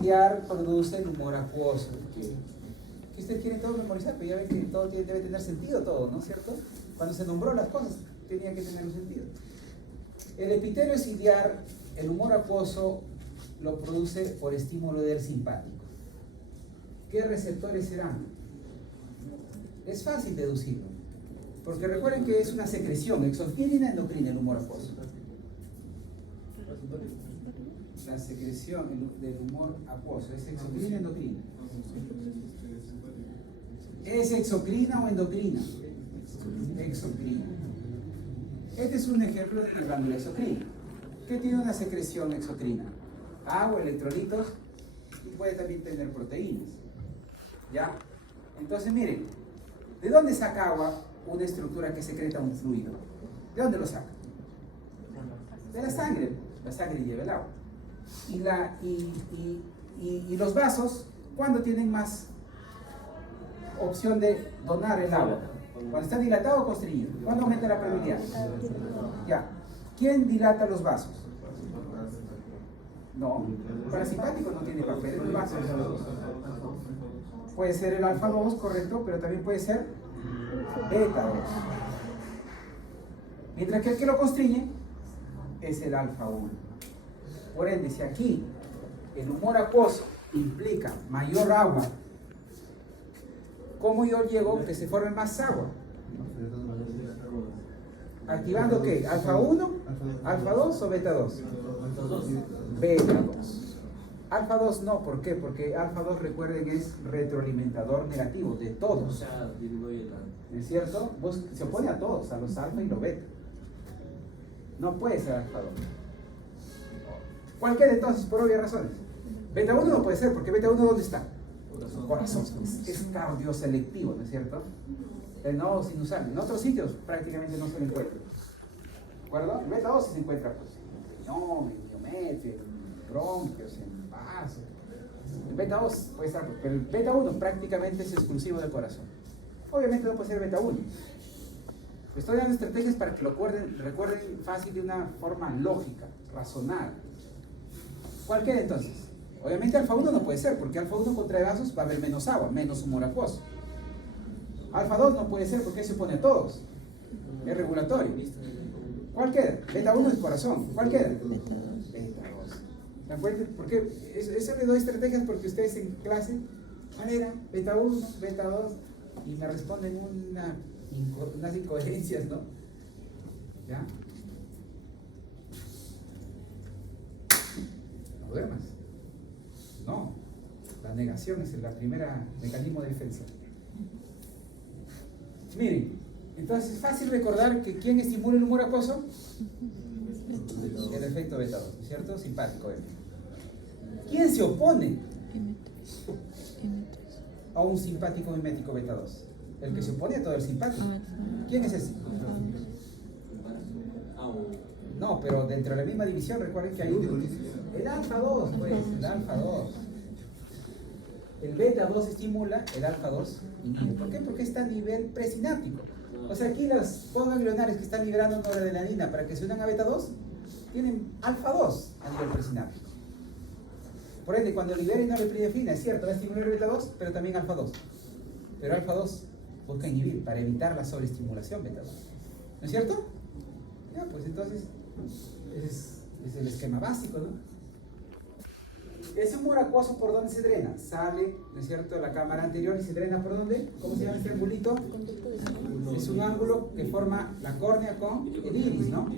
ciliar produce el humor acuoso. Que ustedes quieren todo memorizar, pero ya ven que todo debe tener sentido, todo, ¿no es cierto? Cuando se nombró las cosas, tenía que tener un sentido. El epitelio ciliar, el humor acuoso, lo produce por estímulo del simpático. ¿Qué receptores serán? Es fácil deducirlo, porque recuerden que es una secreción exocrina endocrina el humor acuoso. La secreción del humor acuoso es exocrina endocrina. ¿Es exocrina o endocrina? Exocrina. Este es un ejemplo de glándula exocrina, que tiene una secreción exocrina. Agua, electrolitos y puede también tener proteínas. ¿Ya? Entonces miren, ¿de dónde saca agua una estructura que secreta un fluido? ¿De dónde lo saca? De la sangre. La sangre lleva el agua. Y los vasos, ¿cuándo tienen más opción de donar el agua? Cuando está dilatado o constreñido. ¿Cuándo aumenta la permeabilidad? Ya. ¿Quién dilata los vasos? No, el parasimpático no tiene papel en el vaso. Puede ser el alfa 2, correcto, pero también puede ser beta 2. Mientras que el que lo constriñe es el alfa 1. Por ende, si aquí el humor acuoso implica mayor agua, ¿cómo yo llego que se forme más agua? ¿Activando qué? ¿Alfa 1, alfa 2 o beta 2? Beta 2. Alfa 2 no, ¿por qué? Porque alfa 2, recuerden, es retroalimentador negativo de todos. ¿Es cierto? Vos se opone a todos, a los alfa y los beta. No puede ser alfa 2. ¿Cuál queda entonces? Por obvias razones. Beta 1 no puede ser, porque beta 1 ¿dónde está? Corazón. Es cardioselectivo, ¿no es cierto? El nodo sinusal. En otros sitios prácticamente no se lo encuentra. ¿De acuerdo? El beta 2 sí se encuentra pues, en riñón, en miometrio, en bronquios, en vasos. El beta 2 puede estar, pero el beta 1 prácticamente es exclusivo del corazón. Obviamente no puede ser beta 1. Estoy dando estrategias para que lo recuerden fácil de una forma lógica, razonada. ¿Cuál queda entonces? Obviamente alfa 1 no puede ser, porque alfa 1 contrae vasos va a haber menos agua, menos humor acuoso. Alfa 2 no puede ser porque se opone a todos. Es regulatorio. ¿Cuál queda? Beta 1 es corazón. ¿Cuál queda? Beta 2. ¿De acuerdo? Porque eso le doy estrategias porque ustedes en clase, ¿cuál era? Beta 1, beta 2, y me responden unas incoherencias, ¿no? ¿Ya? No duermas. No. La negación es el primera mecanismo de defensa. Miren, entonces es fácil recordar que ¿quién estimula el humor acuoso? El efecto beta 2, ¿cierto? Simpático. ¿Quién se opone a un simpático mimético beta 2? El que se opone a todo el simpático. ¿Quién es ese? No, pero dentro de la misma división recuerden que hay el alfa 2, pues, el alfa 2. El beta 2 estimula, el alfa 2 inhibe. ¿Por qué? Porque está a nivel presináptico. O sea, aquí las ganglionares que están liberando noradrenalina para que se unan a beta 2 tienen alfa 2 a nivel presináptico. Por ende, cuando liberen norepinefrina, es cierto, va a estimular beta 2, pero también alfa 2. Pero alfa 2 busca inhibir para evitar la sobreestimulación beta 2. ¿No es cierto? Ya, pues entonces, es el esquema básico, ¿no? Ese humor acuoso, ¿por dónde se drena? Sale, ¿no es cierto?, de la cámara anterior y se drena ¿por dónde? ¿Cómo se llama este angulito? Es un ángulo que forma la córnea con el iris, ¿no?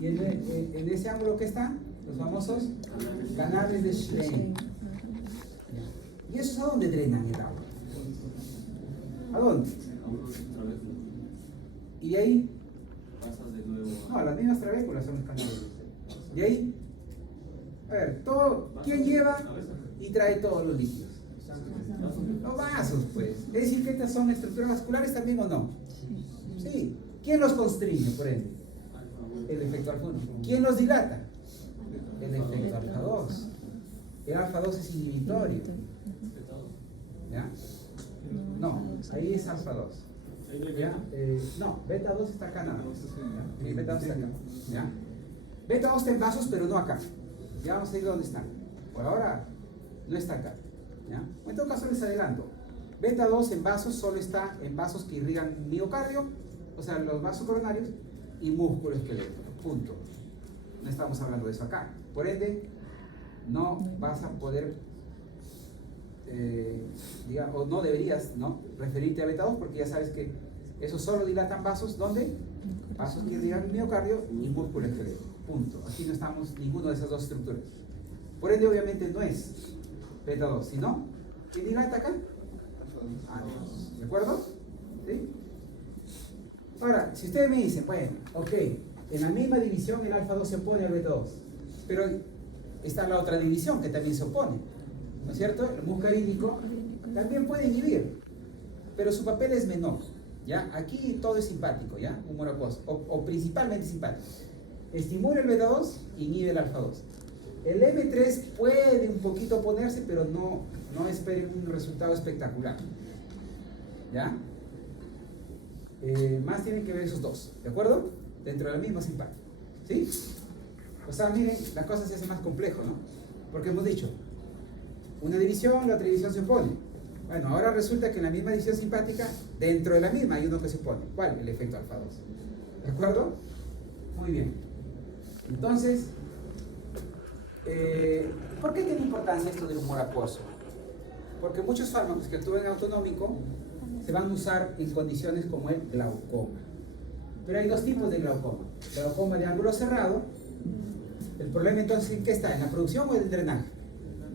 Y en ese ángulo que están los famosos canales de Schlein. ¿Y esos a dónde drenan el agua? ¿A dónde? Y de ahí, no, las mismas trabéculas son los canales. De ahí, a ver, ¿quién lleva y trae todos los líquidos? Los vasos, pues. Es decir, que estas son estructuras vasculares también o no. Sí. ¿Quién los constriñe, por ende? El efecto alfa 1. ¿Quién los dilata? El efecto alfa 2. El alfa 2 es inhibitorio. ¿Ya? No, ahí es alfa 2. ¿Ya? No, beta 2 está acá nada. Sí, beta 2 está acá. ¿Ya? Beta 2 está en vasos, pero no acá. Ya vamos a ir donde están. Por ahora, no está acá, ¿ya? En todo caso les adelanto, beta 2 en vasos solo está en vasos que irrigan miocardio, o sea, los vasos coronarios y músculo esquelético, punto. No estamos hablando de eso acá. Por ende, no vas a poder, o no deberías, ¿no?, referirte a beta 2 porque ya sabes que esos solo dilatan vasos, ¿dónde? Vasos que irrigan músculo y músculo esquelético, punto. Aquí no estamos ninguno de esas dos estructuras. Por ende, obviamente no es beta 2, sino, ¿quién dilata acá? ¿De acuerdo? ¿Sí? Ahora, si ustedes me dicen, bueno, ok, en la misma división el alfa 2 se opone al beta 2, pero está la otra división que también se opone, ¿no es cierto? El muscarínico también puede inhibir, pero su papel es menor, ¿ya? Aquí todo es simpático, ¿ya? Humor acuoso, o principalmente simpático. Estimula el beta 2, inhibe el alfa 2. El M3 puede un poquito oponerse, pero no esperen un resultado espectacular, ¿ya? Más tienen que ver esos dos, ¿de acuerdo? Dentro del mismo simpático, ¿sí? O sea, miren, la cosa se hace más complejo, ¿no? Porque hemos dicho, una división, la otra división se opone. Bueno, ahora resulta que en la misma división simpática, dentro de la misma hay uno que se opone. ¿Cuál? El efecto alfa 2. ¿De acuerdo? Muy bien. Entonces, ¿por qué tiene importancia esto del humor acuoso? Porque muchos fármacos que actúan en autonómico se van a usar en condiciones como el glaucoma. Pero hay dos tipos de glaucoma. Glaucoma de ángulo cerrado. El problema entonces, ¿en qué está? ¿En la producción o en el drenaje?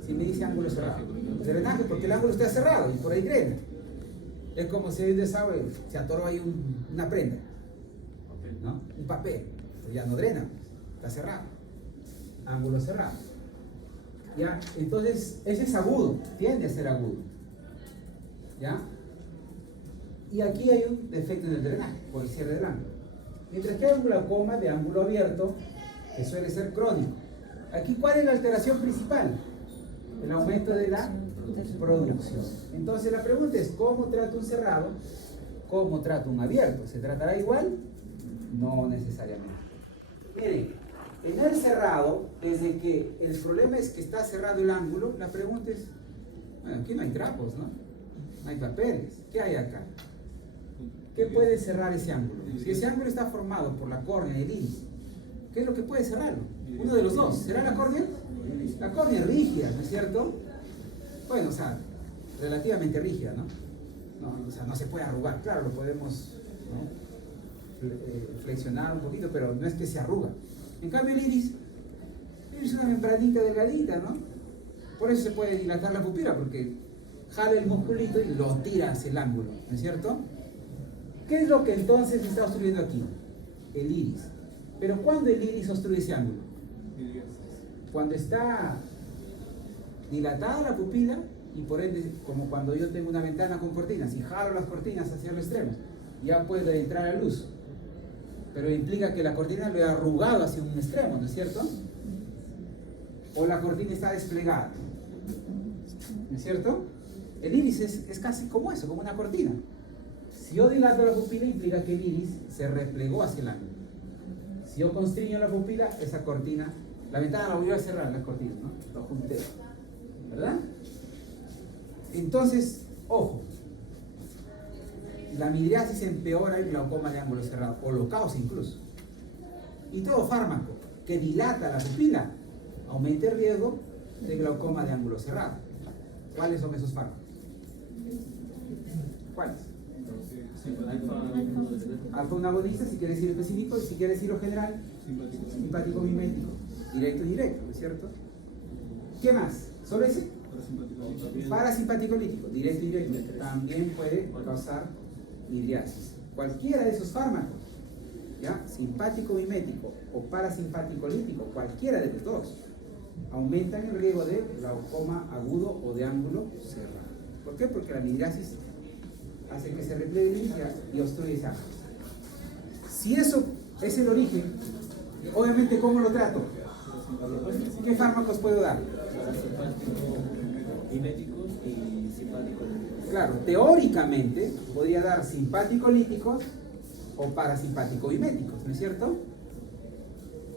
Si me dice ángulo cerrado. El drenaje, porque el ángulo está cerrado y por ahí drena. Es como si hay un desagüe, se atoró ahí una prenda, ¿no? Un papel. Pues ya no drena, está cerrado. Ángulo cerrado. ¿Ya? Entonces, ese es agudo, tiende a ser agudo. ¿Ya? Y aquí hay un defecto en el drenaje, por el cierre del ángulo. Mientras que hay un glaucoma de ángulo abierto, que suele ser crónico. Aquí, ¿cuál es la alteración principal? El aumento de la producción. Entonces, la pregunta es, ¿cómo trato un cerrado? ¿Cómo trato un abierto? ¿Se tratará igual? No necesariamente. Miren, en el cerrado, desde que el problema es que está cerrado el ángulo, la pregunta es, bueno, aquí no hay trapos, ¿no? No hay papeles. ¿Qué hay acá? ¿Qué puede cerrar ese ángulo? Si ese ángulo está formado por la córnea y el iris, ¿qué es lo que puede cerrarlo? Uno de los dos. ¿Será la córnea? La córnea es rígida, ¿no es cierto? Bueno, o sea, relativamente rígida, ¿no? O sea, no se puede arrugar. Claro, lo podemos, ¿no?, flexionar un poquito, pero no es que se arruga. En cambio el iris es una membranita delgadita, ¿no? Por eso se puede dilatar la pupila, porque jala el musculito y lo tira hacia el ángulo, ¿no es cierto? ¿Qué es lo que entonces está obstruyendo aquí? El iris. Pero ¿cuándo el iris obstruye ese ángulo? Cuando está dilatada la pupila y por ende, como cuando yo tengo una ventana con cortinas y jalo las cortinas hacia los extremos, ya puede entrar a luz. Pero implica que la cortina lo he arrugado hacia un extremo, ¿no es cierto? O la cortina está desplegada, ¿no es cierto? El iris es casi como eso, como una cortina. Si yo dilato la pupila, implica que el iris se replegó hacia el ángulo. Si yo constriño la pupila, esa cortina, la ventana la voy a cerrar, las cortinas, ¿no? Lo junteo, ¿verdad? Entonces, ojo, la midriasis empeora el glaucoma de ángulo cerrado, o lo causa incluso. Y todo fármaco que dilata la pupila aumenta el riesgo de glaucoma de ángulo cerrado. ¿Cuáles son esos fármacos? ¿Cuáles? Alfa un agonista, si quieres decir específico, y si quieres decirlo general, simpático mimético, directo y directo, ¿no es cierto? ¿Qué más? ¿Solo ese? Parasimpático lítico, directo y directo, también puede causar midriasis. Cualquiera de esos fármacos, ¿ya? Simpático mimético o parasimpático lítico, cualquiera de los dos, aumentan el riesgo de glaucoma agudo o de ángulo cerrado. ¿Por qué? Porque la midriasis hace que se repliegue el iris y obstruye ese ángulo. Si eso es el origen, obviamente, ¿cómo lo trato? ¿Qué fármacos puedo dar? Miméticos y simpáticos. Claro, teóricamente podría dar simpático-líticos o parasimpático-miméticos, ¿no es cierto?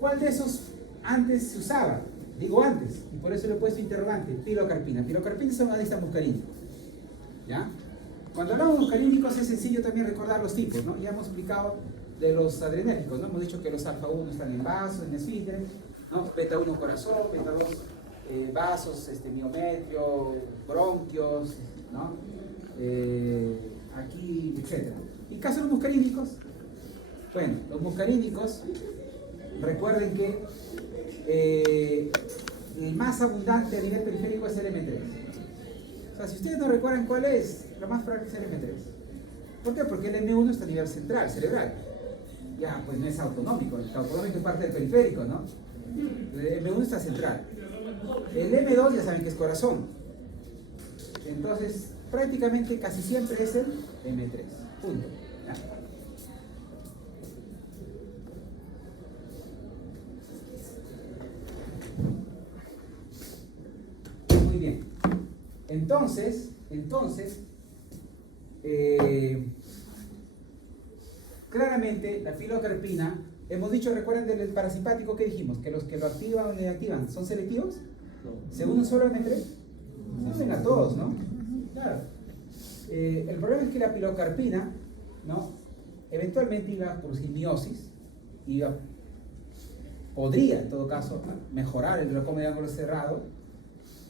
¿Cuál de esos antes se usaba? Digo antes, y por eso le he puesto interrogante, pilocarpina. Pilocarpina es un agonista muscarínico. ¿Ya? Cuando hablamos de muscarínicos es sencillo también recordar los tipos, ¿no? Ya hemos explicado de los adrenérgicos, ¿no? Hemos dicho que los alfa 1 están en vasos, en esfínteres, ¿no? Beta 1 corazón, beta 2 vasos, miometrio, bronquios, ¿no? Aquí, etc. ¿Y caso de los muscarínicos? Bueno, los muscarínicos, recuerden que el más abundante a nivel periférico es el M3. O sea, si ustedes no recuerdan cuál es, lo más probable es el M3. ¿Por qué? Porque el M1 está a nivel central, cerebral. Ya, pues no es autonómico. El autonómico es parte del periférico, ¿no? El M1 está central. El M2 ya saben que es corazón. Entonces, prácticamente casi siempre es el M3. Punto. ¿Ya? Muy bien. Entonces, claramente la pilocarpina, hemos dicho, recuerden del parasimpático que dijimos, que los que lo activan o inactivan son selectivos, según un solo M3, sirven a todos, ¿no? Claro. El problema es que la pilocarpina, ¿no? Eventualmente iba por simiosis, podría en todo caso mejorar el glaucoma de ángulo cerrado,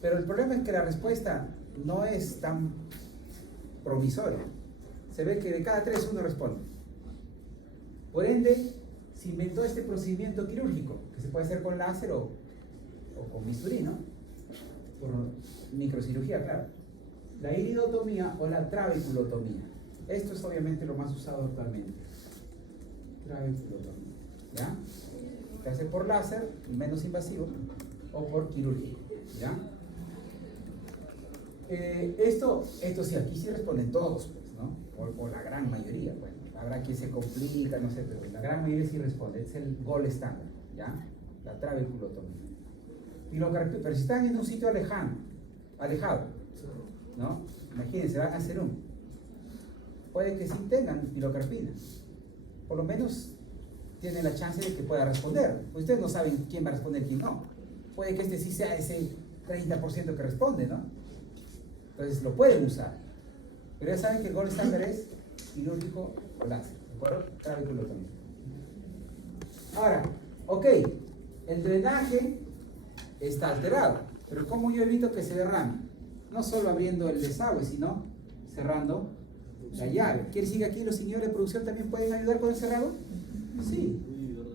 pero el problema es que la respuesta no es tan promisoria. Se ve que de cada 3 uno responde. Por ende, se inventó este procedimiento quirúrgico que se puede hacer con láser o con bisturí, ¿no? Por microcirugía, claro. La iridotomía o la trabeculotomía. Esto es obviamente lo más usado actualmente. Trabeculotomía, ¿ya? Se hace por láser, menos invasivo, o por quirúrgico, ¿ya? Esto sí, aquí sí responden todos, pues, ¿no? O la gran mayoría, bueno, habrá quien se complica, no sé, pero la gran mayoría sí responde, es el gold estándar, ¿ya? La trabeculotomía. Pero si están en un sitio alejado, ¿no? Imagínense, van a hacer puede que sí tengan pilocarpina, por lo menos tienen la chance de que pueda responder. Ustedes no saben quién va a responder y quién no. Puede que sí sea ese 30% que responde, ¿no? Entonces lo pueden usar. Pero ya saben que el gold estándar es quirúrgico o láser, ¿de acuerdo? Trabeculotomía. Ahora, ok, el drenaje está alterado, pero ¿cómo yo evito que se derrame? No solo abriendo el desagüe, sino cerrando la llave. ¿Quiere decir que aquí los inhibidores de producción también pueden ayudar con el cerrado? Sí.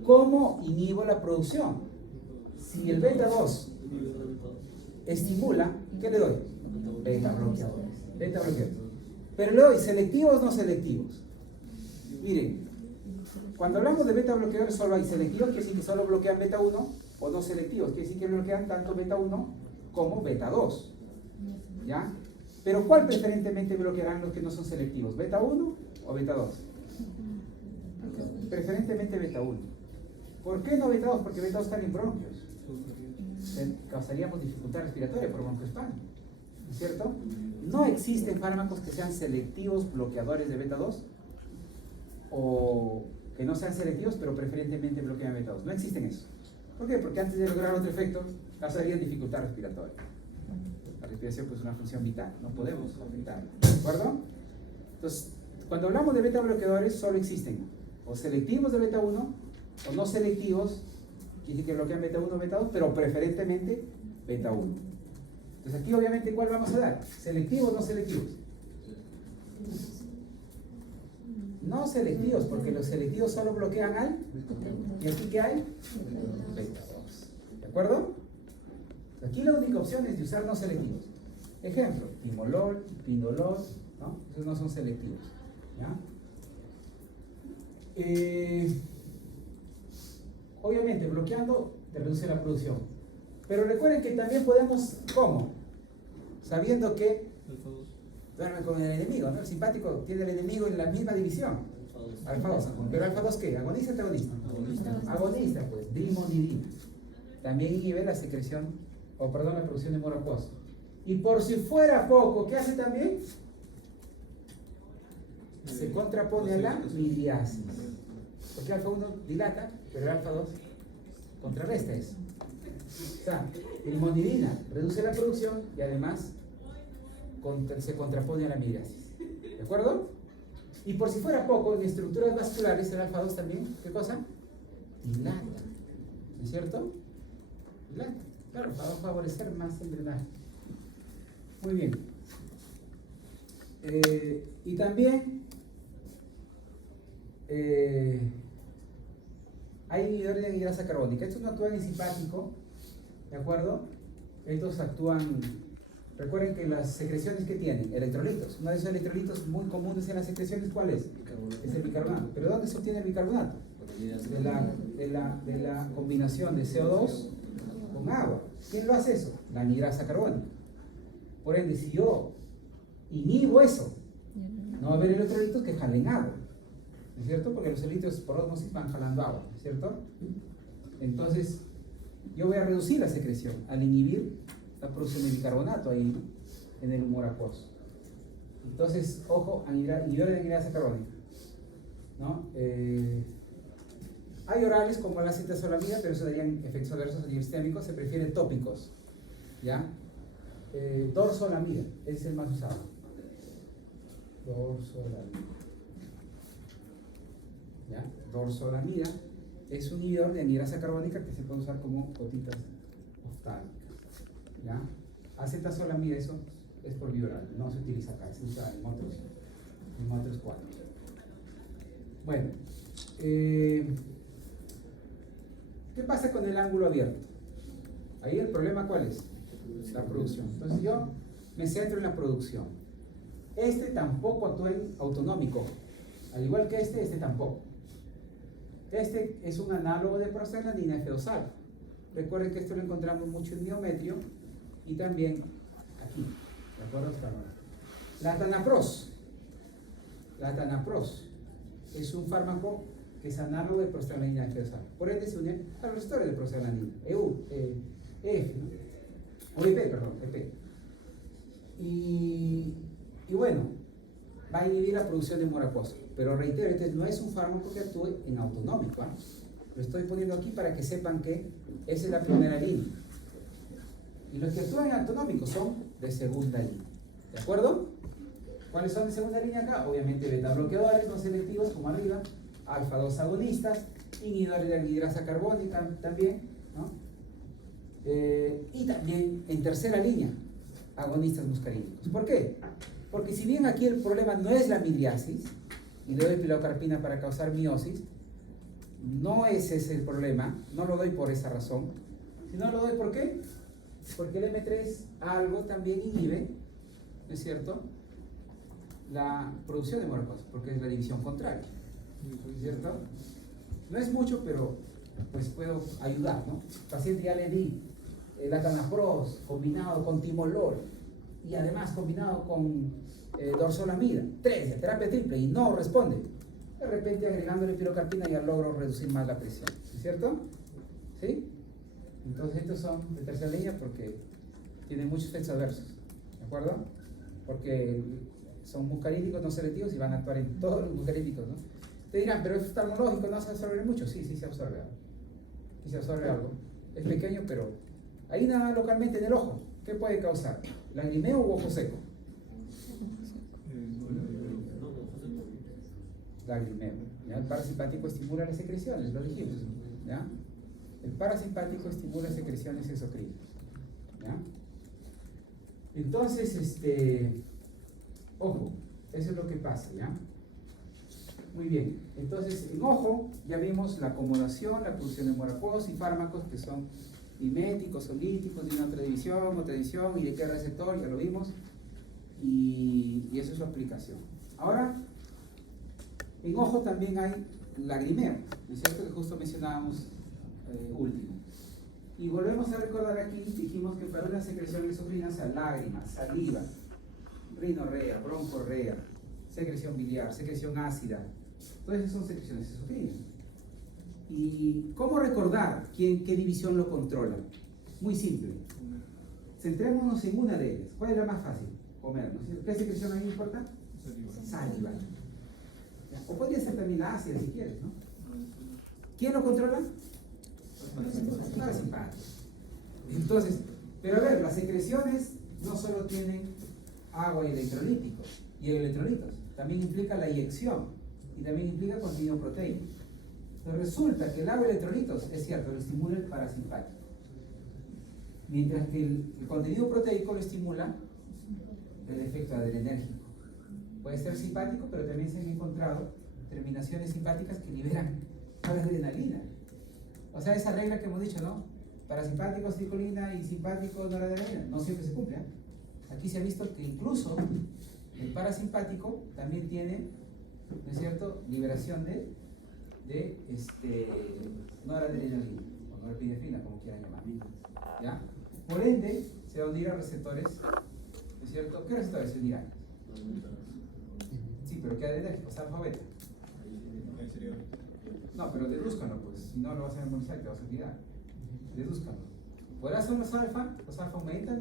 ¿Cómo inhibo la producción? Si el beta 2 estimula, ¿qué le doy? Beta bloqueadores. Beta bloqueadores. Pero le doy selectivos o no selectivos. Miren, cuando hablamos de beta bloqueadores solo hay selectivos, quiere decir que solo bloquean beta 1, o no selectivos, quiere decir que bloquean tanto beta 1 como beta 2. ¿Ya? Pero ¿cuál preferentemente bloquearán los que no son selectivos? ¿Beta 1 o beta 2? Preferentemente beta 1. ¿Por qué no beta 2? Porque beta 2 están en bronquios. Causaríamos dificultad respiratoria por broncoespasmo, ¿no es cierto? No existen fármacos que sean selectivos bloqueadores de beta 2 o que no sean selectivos pero preferentemente bloquean beta 2. No existen eso. ¿Por qué? Porque antes de lograr otro efecto causarían dificultad respiratoria. La respiración pues, es una función vital, no podemos afectarla, ¿de acuerdo? Entonces, cuando hablamos de beta bloqueadores solo existen o selectivos de beta 1 o no selectivos, quiere decir que bloquean beta 1 o beta 2, pero preferentemente beta 1. Entonces aquí obviamente ¿cuál vamos a dar? ¿Selectivos o no selectivos? No selectivos, porque los selectivos solo bloquean al, ¿y aquí qué hay? Beta 2, ¿de acuerdo? Aquí la única opción es de usar no selectivos. Ejemplo, timolol, pindolol, ¿no? Esos no son selectivos, ¿ya? Obviamente, bloqueando te reduce la producción. Pero recuerden que también podemos, ¿cómo? Sabiendo que duerme con el enemigo, ¿no? El simpático tiene el enemigo en la misma división. Alfa 2. ¿Pero alfa 2 qué? ¿Agonista o antagonista? Agonista, pues, dimonidina. También inhibe la secreción, la producción de humor acuoso. Y por si fuera poco, ¿qué hace también? Se contrapone a la miliasis. Porque el alfa 1 dilata, pero el alfa 2 contrarresta eso. O sea, el monidina reduce la producción y además se contrapone a la midriasis. ¿De acuerdo? Y por si fuera poco, en estructuras vasculares el alfa 2 también, ¿qué cosa? Dilata. ¿No es cierto? Dilata. Claro, va a favorecer más el drenaje. Muy bien. Y también hay inhibidores de anhidrasa carbónica. Estos no actúan en simpático, ¿de acuerdo? Estos actúan, recuerden que las secreciones que tienen, electrolitos. Uno de esos electrolitos muy comunes en las secreciones, ¿cuál es? Es el bicarbonato. ¿Pero dónde se obtiene el bicarbonato? De la combinación de CO2 con agua. ¿Quién lo hace eso? La anhidrasa carbónica. Por ende, si yo inhibo eso, no va a haber electrolitos que jalen agua, ¿no es cierto? Porque los electrolitos por osmosis van jalando agua, ¿no es cierto? Entonces, yo voy a reducir la secreción al inhibir la producción de bicarbonato ahí en el humor acuoso. Entonces, ojo, inhibidores de anhidrasa carbónica, ¿no? Hay orales como la acetazolamida, pero eso darían efectos adversos a nivel sistémico, se prefieren tópicos, ¿ya? Dorzolamida es el más usado. Dorzolamida. ¿Ya? Dorzolamida es un inhibidor de anhidrasa carbónica que se puede usar como gotitas oftálmicas. ¿Ya? Acetazolamida, eso es por vía oral, no se utiliza acá, se usa en otros cuadros. Bueno, ¿qué pasa con el ángulo abierto? Ahí el problema, ¿cuál es? La producción. Entonces yo me centro en la producción. Este tampoco actúa en autonómico, al igual que este tampoco. Este es un análogo de prostaglandina F2-alfa. Recuerden que esto lo encontramos mucho en miometrio y también aquí, ¿de acuerdo? La tanapros es un fármaco que es análogo de prostaglandina F2-alfa. Por ende se une a los receptores de prostaglandina, EP. Y bueno, va a inhibir la producción de humor acuoso. Pero reitero, este no es un fármaco que actúe en autonómico, ¿eh? Lo estoy poniendo aquí para que sepan que esa es la primera línea. Y los que actúan en autonómico son de segunda línea. ¿De acuerdo? ¿Cuáles son de segunda línea acá? Obviamente beta bloqueadores no selectivos como arriba, alfa 2 agonistas, inhibidores de anhidrasa carbónica también, ¿no? Y también en tercera línea, agonistas muscarínicos. ¿Por qué? Porque si bien aquí el problema no es la midriasis, y le doy pilocarpina para causar miosis, no ese es el problema, no lo doy por esa razón, sino lo doy ¿por qué? Porque el M3 algo también inhibe, ¿no es cierto?, la producción de morcos, porque es la división contraria, ¿no es cierto? No es mucho, pero pues puedo ayudar, ¿no? Paciente ya le di latanapros combinado con timolol y además combinado con dorzolamida, 3 de terapia triple y no responde. De repente agregándole pilocarpina ya logro reducir más la presión, ¿es cierto? ¿Sí? Entonces estos son de tercera línea porque tienen muchos efectos adversos, ¿de acuerdo? Porque son muscarínicos no selectivos y van a actuar en todos los muscarínicos, ¿no? Te dirán, pero es oftalmológico, ¿no se absorbe mucho? Sí, sí se absorbe algo. Sí se absorbe algo. Es pequeño, pero ahí nada localmente en el ojo. ¿Qué puede causar? ¿Lagrimeo u ojo seco? Lagrimeo. ¿Ya? El parasimpático estimula las secreciones, lo dijimos. ¿Ya? El parasimpático estimula secreciones exocrinas. ¿Ya? Entonces, ojo, eso es lo que pasa, ¿ya? Muy bien, entonces en ojo ya vimos la acomodación, la producción de humor acuoso y fármacos que son miméticos, solíticos, de una otra división, y de qué receptor, ya lo vimos, y eso es su aplicación. Ahora, en ojo también hay lagrimeo, ¿no es cierto? Que justo mencionábamos último. Y volvemos a recordar aquí, dijimos que para una secreción exocrina, o sea, lágrimas, saliva, rinorrea, broncorrea, secreción biliar, secreción ácida, todas esas son secreciones exocrinas. ¿Y cómo recordar qué división lo controla? Muy simple. Centrémonos en una de ellas. ¿Cuál es la más fácil? Comer, ¿no? ¿Qué secreción ahí importa? Saliva. O podría ser también la ácida si quieres, ¿no? ¿Quién lo controla? Parasimpático. Entonces, pero a ver, las secreciones no solo tienen agua y electrolíticos y electrolitos, también implica la eyección y también implica contenido proteico. Entonces resulta que el agua y electrolitos, es cierto, lo estimula el parasimpático, mientras que el contenido proteico lo estimula el efecto adrenérgico. Puede ser simpático, pero también se han encontrado terminaciones simpáticas que liberan adrenalina. O sea, esa regla que hemos dicho, ¿no? Parasimpático, circulina y simpático, noradrenalina, no siempre se cumple, ¿eh? Aquí se ha visto que incluso el parasimpático también tiene, ¿no es cierto?, liberación de noradrenalina o norepinefrina, como quieran llamar, ¿ya? Por ende, se van a unir a receptores, ¿no es cierto? ¿Qué receptores se unirán? Sí, pero ¿qué adrenérgicos? Alfa beta. No, pero dedúzcanlo, pues, si no lo vas a memorizar, te vas a olvidar. Dedúzcanlo. ¿Podrás hacer los alfa? ¿Los alfa aumentan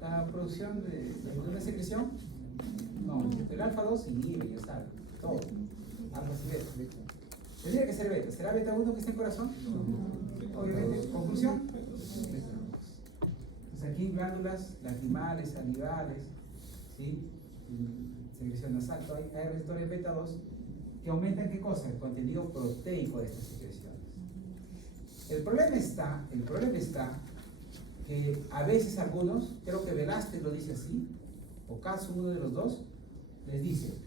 la producción de una secreción? No, el alfa 2 inhibe, ya sabe, todo. Alfa y beta. Tendría que ser beta. ¿Será beta 1 que está en corazón? No. Obviamente, conclusión. Entonces aquí glándulas lacrimales, salivales, ¿sí? Secreción nasal, hay receptores beta 2 que aumentan ¿qué cosa? El contenido proteico de estas secreciones. El problema está que a veces algunos, creo que Velázquez lo dice así, o Katsu, uno de los dos, les dice,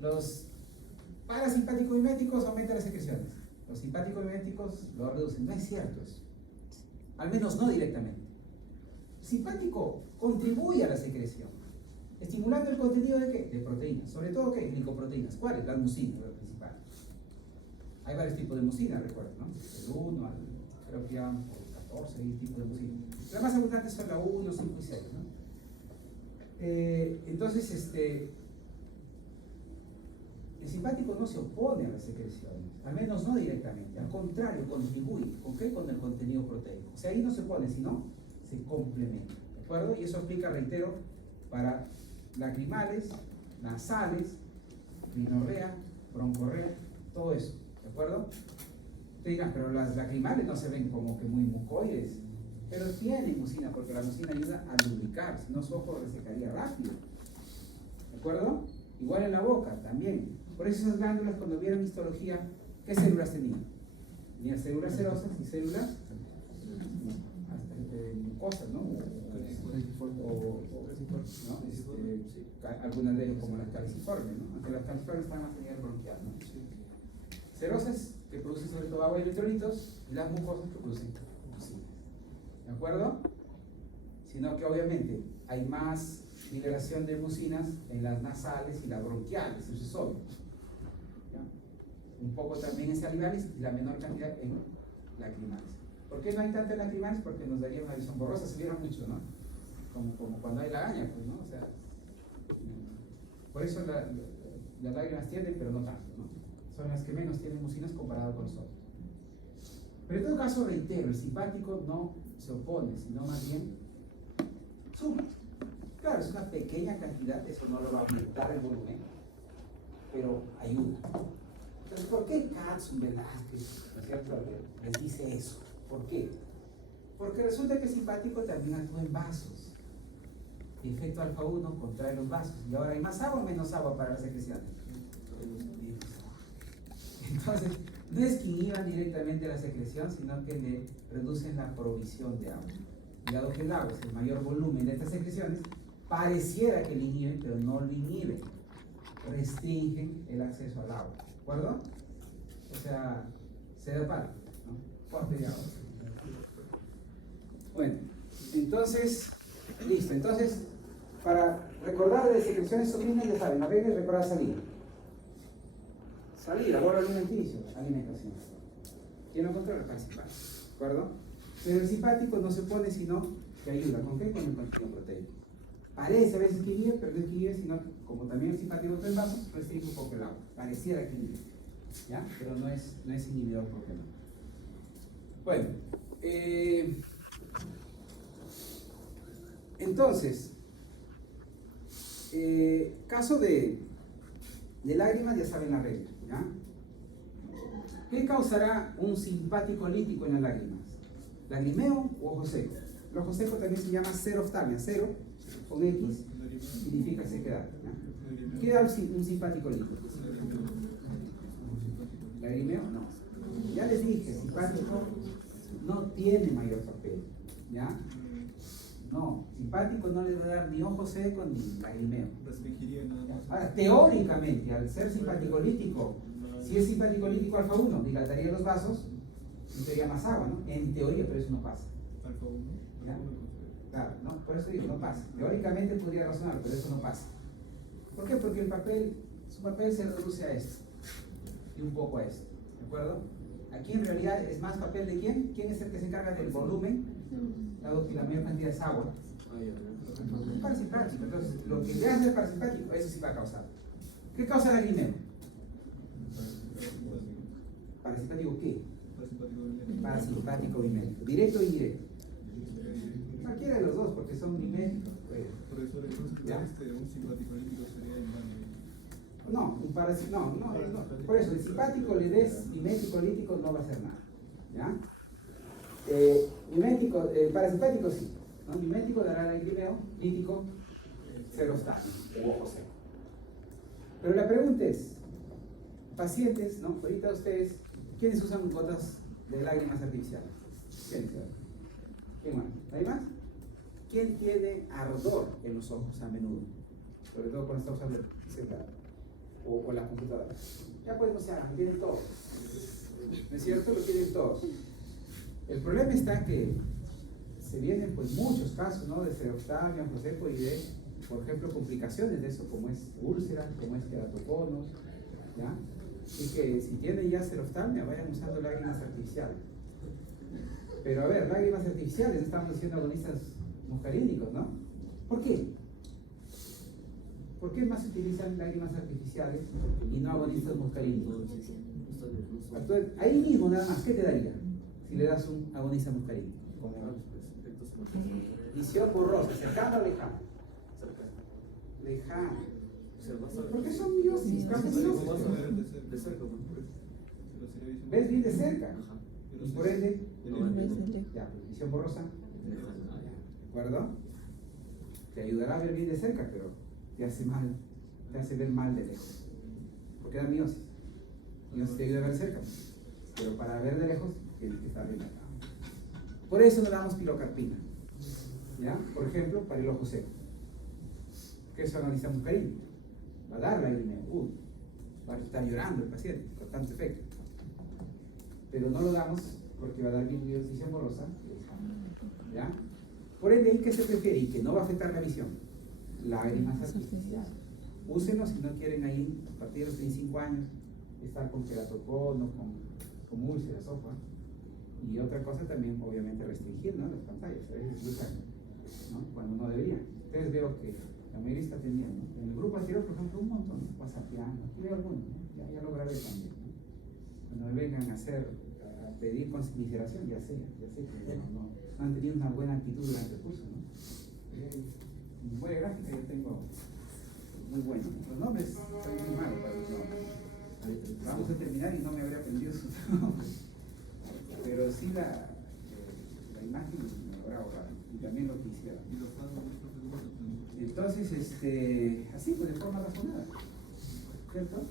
los parasimpático-miméticos aumentan las secreciones, los simpático-miméticos lo reducen. No es cierto eso, al menos no directamente. El simpático contribuye a la secreción, estimulando el contenido de ¿qué? De proteínas, sobre todo ¿qué? Glicoproteínas. ¿Cuáles? Las mucinas, lo principal. Hay varios tipos de mucinas, recuerden, ¿no? El 1, creo que ya 14 tipos de mucinas. Las más abundantes son la 1, 5 y 6, ¿no? Entonces, el simpático no se opone a las secreciones, al menos no directamente, al contrario, contribuye. ¿Con qué? Con el contenido proteico. O sea, ahí no se opone, sino se complementa, ¿de acuerdo? Y eso aplica, reitero, para lacrimales, nasales, rinorrea, broncorrea, todo eso, ¿de acuerdo? Te dirán, pero las lacrimales no se ven como que muy mucoides, pero tienen mucina, porque la mucina ayuda a lubricar, si no su ojo resecaría rápido, ¿de acuerdo? Igual en la boca, también. Por eso esas glándulas, cuando vieron histología, ¿qué células tenían? Tenían células serosas y células mucosas, ¿no? Algunas de ellas como las caliciformes, ¿no? Aunque las caliciformes están más a nivel bronquial, ¿no? Serosas que producen sobre todo agua y electrolitos, y las mucosas que producen mucinas, ¿de acuerdo? Sino que obviamente hay más liberación de mucinas en las nasales y las bronquiales, eso es obvio, ¿ya? Un poco también en salivales y la menor cantidad en lacrimales. ¿Por qué no hay tanto en lacrimales? Porque nos daría una visión borrosa, se viera mucho, ¿no? Como cuando hay lagaña, pues, ¿no? O sea, por eso las lágrimas tienden, pero no tanto, ¿no? Son las que menos tienen mucinas comparado con los otros. Pero en todo caso, reitero, el simpático no se opone, sino más bien suma. Claro, es una pequeña cantidad, eso no lo va a aumentar el volumen, pero ayuda. Entonces, ¿por qué Katz, Velázquez, ¿no es cierto?, les dice eso? ¿Por qué? Porque resulta que el simpático también actúa en vasos. El efecto alfa 1 contrae los vasos. Y ahora, ¿hay más agua o menos agua para las secreciones? Entonces, no es que inhiban directamente la secreción, sino que le reducen la provisión de agua. Y dado que el agua es el mayor volumen de estas secreciones, pareciera que lo inhiben, pero no lo inhiben. Restringen el acceso al agua. ¿De acuerdo? O sea, se da palo, ¿no? Corte de agua. Bueno, entonces, listo. Entonces, para recordar de secreciones sublimes, ya saben, la regla es recordar salida. Salida, ahora alimenticio, alimentación. ¿Quién lo controla? El simpático, ¿de acuerdo? Pero el simpático no se pone, sino que ayuda. ¿Con qué? Con el contenido proteico. Parece a veces que inhibe, pero no es que inhibe, sino que como también el simpático está en vasos, restringe un poco el agua. Pareciera que inhibe, ¿ya? Pero no es inhibidor por qué no. Bueno, entonces, caso de lágrimas, ya saben la regla, ¿ya? ¿Qué causará un simpático lítico en las lágrimas? ¿Lagrimeo o ojo seco? El ojo seco también se llama xeroftalmia. Cero con X significa sequedad. ¿No? ¿Qué da un simpático lítico? ¿Lagrimeo? No. Ya les dije, simpático no tiene mayor papel. ¿Ya? No, simpático no les va a dar ni ojo seco ni lagrimeo. Ahora, teóricamente, al ser simpático lítico, si es simpático lítico alfa 1, dilataría los vasos, tendría más agua, ¿no? En teoría, pero eso no pasa. ¿Ya? Claro, no, por eso digo, no pasa. Teóricamente podría razonar, pero eso no pasa. ¿Por qué? Porque su papel se reduce a esto y un poco a esto, ¿de acuerdo? Aquí en realidad es más papel de quién. ¿Quién es el que se encarga del volumen? Dado que la mayor cantidad es agua. Entonces, parasimpático. Entonces, lo que le hace el parasimpático, eso sí va a causar. ¿Qué causa el lagrimeo? ¿Parasimpático qué? Parasimpático mimético. ¿Directo o indirecto? Cualquiera de los dos, porque son miméticos. Profesor, entonces un simpático lítico sería el daño. No, por eso, el simpático le des mimético lítico no va a hacer nada. ¿Ya? Parasimpático sí. ¿No? Mimético dará lagrimeo, lítico, xeroftalmia u ojo seco. Pero la pregunta es, pacientes, ¿no? Ahorita ustedes, ¿quiénes usan gotas de lágrimas artificiales? ¿Quiénes? ¿Quién más? ¿Hay más? ¿Quién tiene ardor en los ojos a menudo? Sobre todo cuando está usando el celular o la computadora. Ya podemos usar, lo tienen todos. ¿No es cierto? Lo tienen todos. El problema está que se vienen pues muchos casos, ¿no? De xeroftalmia, ojo seco y de, por ejemplo, complicaciones de eso, como es úlceras, como es queratoconos, ¿ya? Y que si tienen ya xeroftalmia, vayan usando lágrimas artificiales. Pero a ver, lágrimas artificiales, estamos diciendo agonistas muscarínicos, ¿no? ¿Por qué? ¿Por qué más se utilizan lágrimas artificiales y no agonistas muscarínicos? Entonces, ahí mismo nada más, ¿qué te daría si le das un agonista muscarínico? Visión borrosa, cercano o lejano. Lejano. Porque son miosis, ¿ves bien de cerca? Y por ende, ya, visión borrosa. ¿De acuerdo? Te ayudará a ver bien de cerca, pero te hace mal, te hace ver mal de lejos. Porque da miosis. Miosis te ayuda a ver cerca, pero para ver de lejos tienes que estar bien acá. Por eso no damos pilocarpina. ¿Ya? Por ejemplo, para el ojo seco. ¿Qué es agonista muscarínico? Va a dar lagrimeo. Va a estar llorando el paciente, con tanto efecto. Pero no lo damos porque va a dar visión borrosa. ¿Ya? Por ende, ¿qué se prefiere? Y que no va a afectar la visión. Lágrimas artificiales. Úsenlo si no quieren ahí, a partir de los 35 años, estar con queratocono, con úlceras, ojo. Y otra cosa también, obviamente, restringir, ¿no? Las pantallas. A veces usan, ¿no? Cuando no deberían. Entonces veo que la mayoría está atendiendo. En el grupo anterior, por ejemplo, un montón, ¿no? WhatsAppeando. Aquí veo algunos, ¿no? Ya lo grabé también, ¿no? Cuando me vengan a pedir consideración, ya sé que no han tenido una buena actitud durante el curso, ¿no? Mi buena gráfica yo tengo muy bueno. Los nombres son muy malos para los nombres. Vamos a terminar y no me habré aprendido sus nombres. Pero sí la imagen me habrá ahorrado. Y también lo que hiciera. Entonces, así pues de forma razonada. ¿Cierto?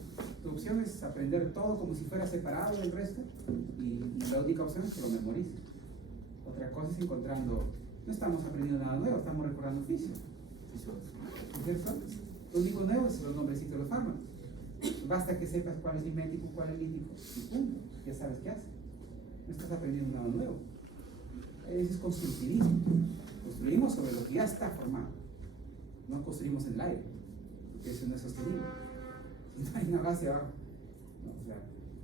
Tu opción es aprender todo como si fuera separado del resto y la única opción es que lo memorices. Otra cosa es encontrando, no estamos aprendiendo nada nuevo, estamos recordando oficio. ¿Cierto? Lo único nuevo es los nombrecitos de los fármacos. Basta que sepas cuál es mimético, cuál es lítico y punto, ya sabes qué hace. No estás aprendiendo nada nuevo. Eso es constructivismo. Construimos sobre lo que ya está formado. No construimos en el aire, porque eso no es sostenible. No hay una base abajo. No, o sea,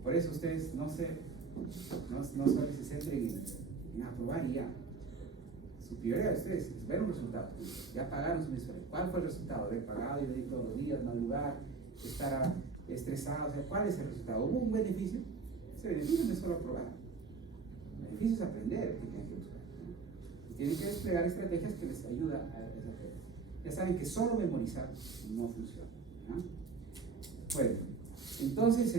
por eso ustedes no solo se centren en aprobar y ya. Su prioridad de ustedes es ver un resultado. Ya pagaron su mensualidad. ¿Cuál fue el resultado? Haber pagado y venir todos los días, madrugar, estar estresado. O sea, ¿cuál es el resultado? ¿Hubo un beneficio? Ese beneficio no es solo aprobar. El beneficio es aprender que tienen que buscar. Y tienen que desplegar estrategias que les ayuden a desaprender. Ya saben que solo memorizar no funciona. ¿No? Bueno, entonces,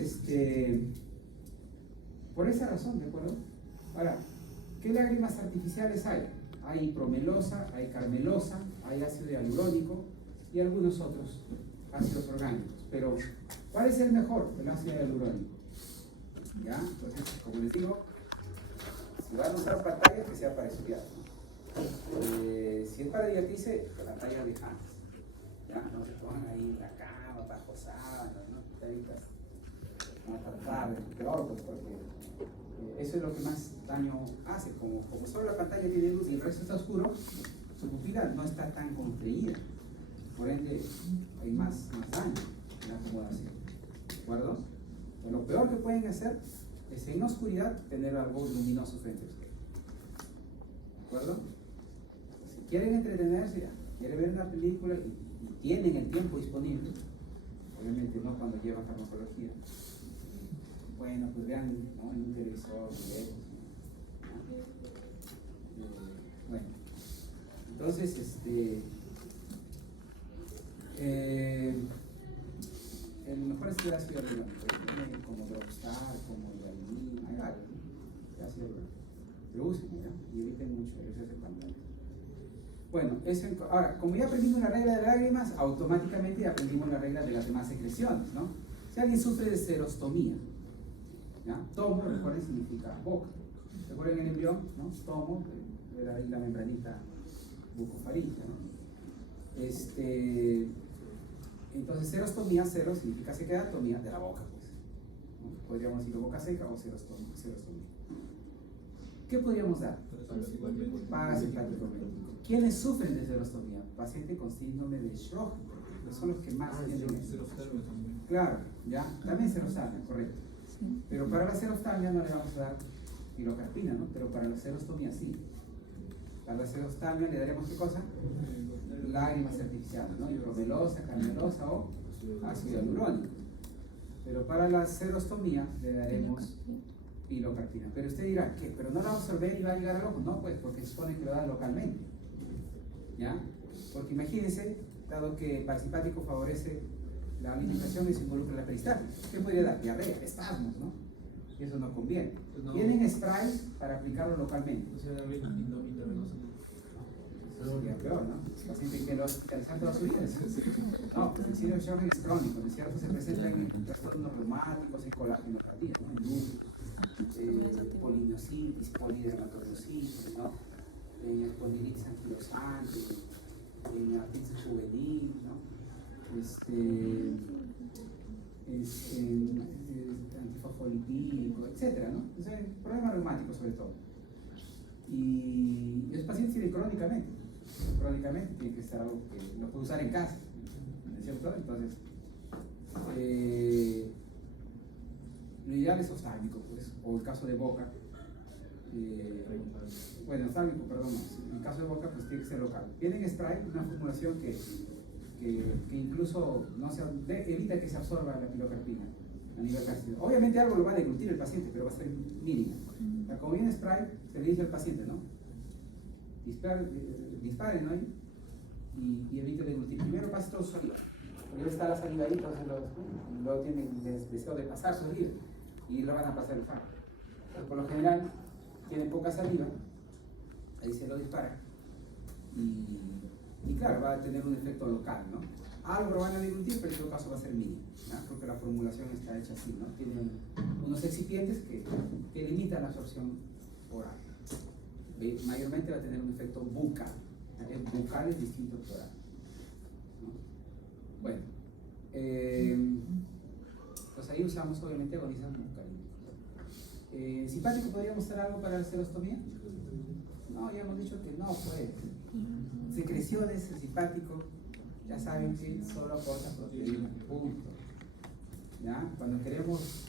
Por esa razón, ¿de acuerdo? Ahora, ¿qué lágrimas artificiales hay? Hay promelosa, hay carmelosa, hay ácido hialurónico y algunos otros ácidos orgánicos. Pero, ¿cuál es el mejor? El ácido hialurónico. ¿Ya? Entonces, como les digo, si van a usar pantalla, que sea para estudiar. Si es para divertirse, la pantalla de Hans. ¿Ya? No se pongan ahí en la cama, bajo sábanas, ¿no? Pantallitas. Hasta tarde, peor, pues, porque eso es lo que más daño hace. Como solo la pantalla tiene luz y el resto está oscuro, su pupila no está tan contraída. Por ende, hay más daño en la acomodación. ¿De acuerdo? Pero lo peor que pueden hacer es en la oscuridad tener algo luminoso frente a ustedes. ¿De acuerdo? Si quieren entretenerse, quieren ver una película y tienen el tiempo disponible, obviamente no cuando llevan farmacología. Bueno, pues vean, ¿no? En un televisor, videos, ¿no? Bueno, entonces, el mejor es el ácido hialurónico, como Dropstar, como Hialin, hay varios, ¿no? Ácido hialurónico. Pero usen, ¿no? Y eviten mucho el exceso de pantalla. Bueno, ahora, como ya aprendimos la regla de lágrimas, automáticamente ya aprendimos la regla de las demás secreciones, ¿no? Si alguien sufre de serostomía, ¿ya? Tomo, recuerden, significa boca. Recuerden el embrión, ¿no? Tomo, era ahí la membranita bucofaríngea, ¿no? Entonces, serostomía, cero significa sequedad, tomía de la boca, pues, ¿no? Podríamos decir boca seca o serostomía. ¿Qué podríamos dar? Parasimpático médico. ¿Quiénes sufren de serostomía? Paciente con síndrome de Sjögren, que son los que más tienen. Claro, ya, también serostomía, correcto. Pero para la serostomía no le vamos a dar pilocarpina, ¿no? Pero para la serostomía sí. Para la serostomía le daremos ¿qué cosa? Lágrimas artificiales, ¿no? Promelosa, carmelosa o ácido hialurónico. Pero para la serostomía le daremos pilocarpina. Pero usted dirá, ¿qué? ¿Pero no la va a absorber y va a llegar al ojo? No, pues, porque se supone que lo da localmente. ¿Ya? Porque imagínense, dado que el parasimpático favorece la alimentación y se involucra en la peristalsis, ¿qué podría dar? Diarrea, espasmos, ¿no? Y eso no conviene. Tienen sprays para aplicarlo localmente. Eso sería peor, ¿no? El paciente que lo hospitalizan toda su vida. No, pues el síndrome de Sjögren es crónico, ¿no? ¿Cierto? Se presenta en trastornos reumáticos, en colágeno cardíaco, en lupus, polimiositis, polidermatositis, ¿no? En espondilitis anquilosante, en artritis juvenil, ¿no? Antifosfolipídico, etcétera, ¿no? O sea, problemas reumáticos sobre todo. Y los pacientes tienen crónicamente tiene que ser algo que lo puede usar en casa, ¿no es cierto? Entonces, lo ideal es oftálmico, pues, o el caso de boca. Bueno, oftálmico, perdón, no. En el caso de boca, pues tiene que ser local. Viene en spray, una formulación que incluso no evita que se absorba la pilocarpina a nivel gástrico. Obviamente algo lo va a deglutir el paciente, pero va a ser mínimo. O sea, como viene spray, se le dice al paciente, ¿no? Disparen, ¿no? Y evite deglutir. Primero pase todo su saliva. Primero está la saliva ahí, entonces luego tienen el deseo de pasar su saliva y lo van a pasar el fármaco. Entonces, por lo general, tienen poca saliva, ahí se lo dispara y claro, va a tener un efecto local, ¿no? Algo lo van a deglutir, pero en todo caso va a ser mínimo, ¿no? Porque la formulación está hecha así, ¿no? Tienen unos excipientes que limitan la absorción oral. Mayormente va a tener un efecto bucal. Bucal es distinto a oral, ¿no? Bueno, pues ahí usamos obviamente agonistas muscarínicos. ¿Simpático podría mostrar algo para la serostomía? No, ya hemos dicho que no puede. Secreciones, simpático, ya saben que solo aporta proteína, punto. ¿Ya? Cuando queremos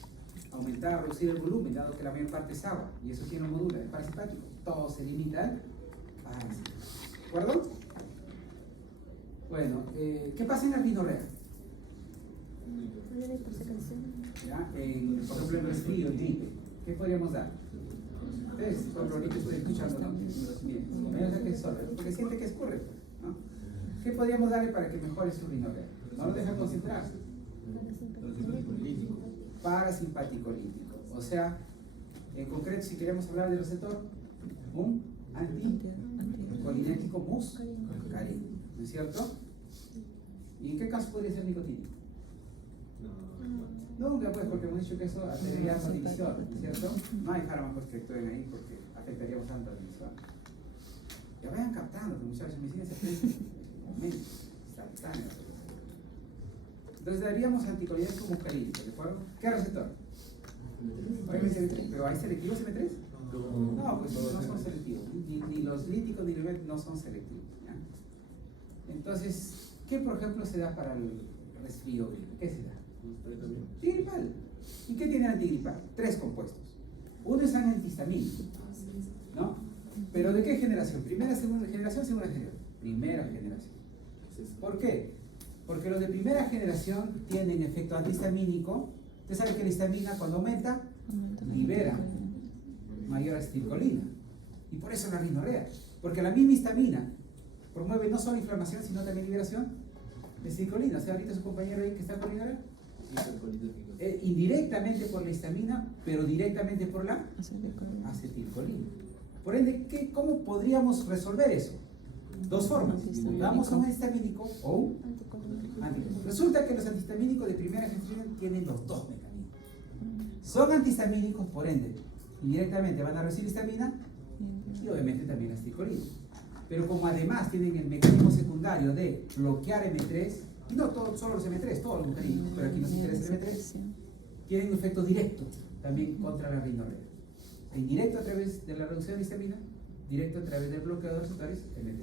aumentar o reducir el volumen, dado que la mayor parte es agua, y eso tiene un módulo de parasimpático, todo se limita al parasimpático. ¿De acuerdo? Bueno, ¿qué pasa en la rinorrea? ¿Ya? Por ejemplo, en resfrío, en gripe, ¿qué podríamos dar? Ustedes, cuando ahorita estoy escuchando, ¿no? Miren, que solo, porque siente que escurre, ¿no? ¿Qué podríamos darle para que mejore su rinorrea? No lo deja concentrarse. Parasimpático lítico. O sea, En concreto, si queremos hablar del receptor, un anticolinérgico muscarínico, ¿no es cierto? ¿Y en qué caso podría ser nicotínico? Nunca, pues, porque hemos dicho que eso afectaría a la división, ¿no es cierto? No hay fármacos que actúen ahí porque afectaríamos tanto a la división. Ya vayan captando, muchachos, me siguen ese instantáneo. Entonces daríamos anticolinérgico muscarínico, ¿de acuerdo? ¿Qué receptor? ¿Pero hay selectivos M3? No, pues no son selectivos. Ni los líticos ni los no son selectivos. ¿Ya? Entonces, ¿qué por ejemplo se da para el resfrío gripe? ¿Qué se da? Antigripal. ¿Y qué tiene el antigripal? 3 compuestos. Uno es antihistamínico, ¿no? ¿Pero de qué generación? ¿Primera, segunda generación, segunda generación? Primera generación. ¿Por qué? Porque los de primera generación tienen efecto antihistamínico. Usted sabe que la histamina cuando aumenta, libera mayor acetilcolina. Y por eso la rinorrea. Porque la misma histamina promueve no solo inflamación, sino también liberación de acetilcolina. O sea, ahorita su compañero ahí que está con rinorrea. Indirectamente por la histamina, pero directamente por la acetilcolina. Por ende, ¿cómo podríamos resolver eso? 2 formas. Damos un antihistamínico o un antihistamínico. Resulta que los antihistamínicos de primera generación tienen los 2 mecanismos. Son antihistamínicos, por ende, indirectamente van a recibir histamina y obviamente también acetilcolina. Pero como además tienen el mecanismo secundario de bloquear M3, y no solo los M3, todos los mecanismos, pero aquí nos interesa el M3, tienen un efecto directo también contra la rinorrea. Indirecto a través de la reducción de histamina, directo a través del bloqueo de receptores M3.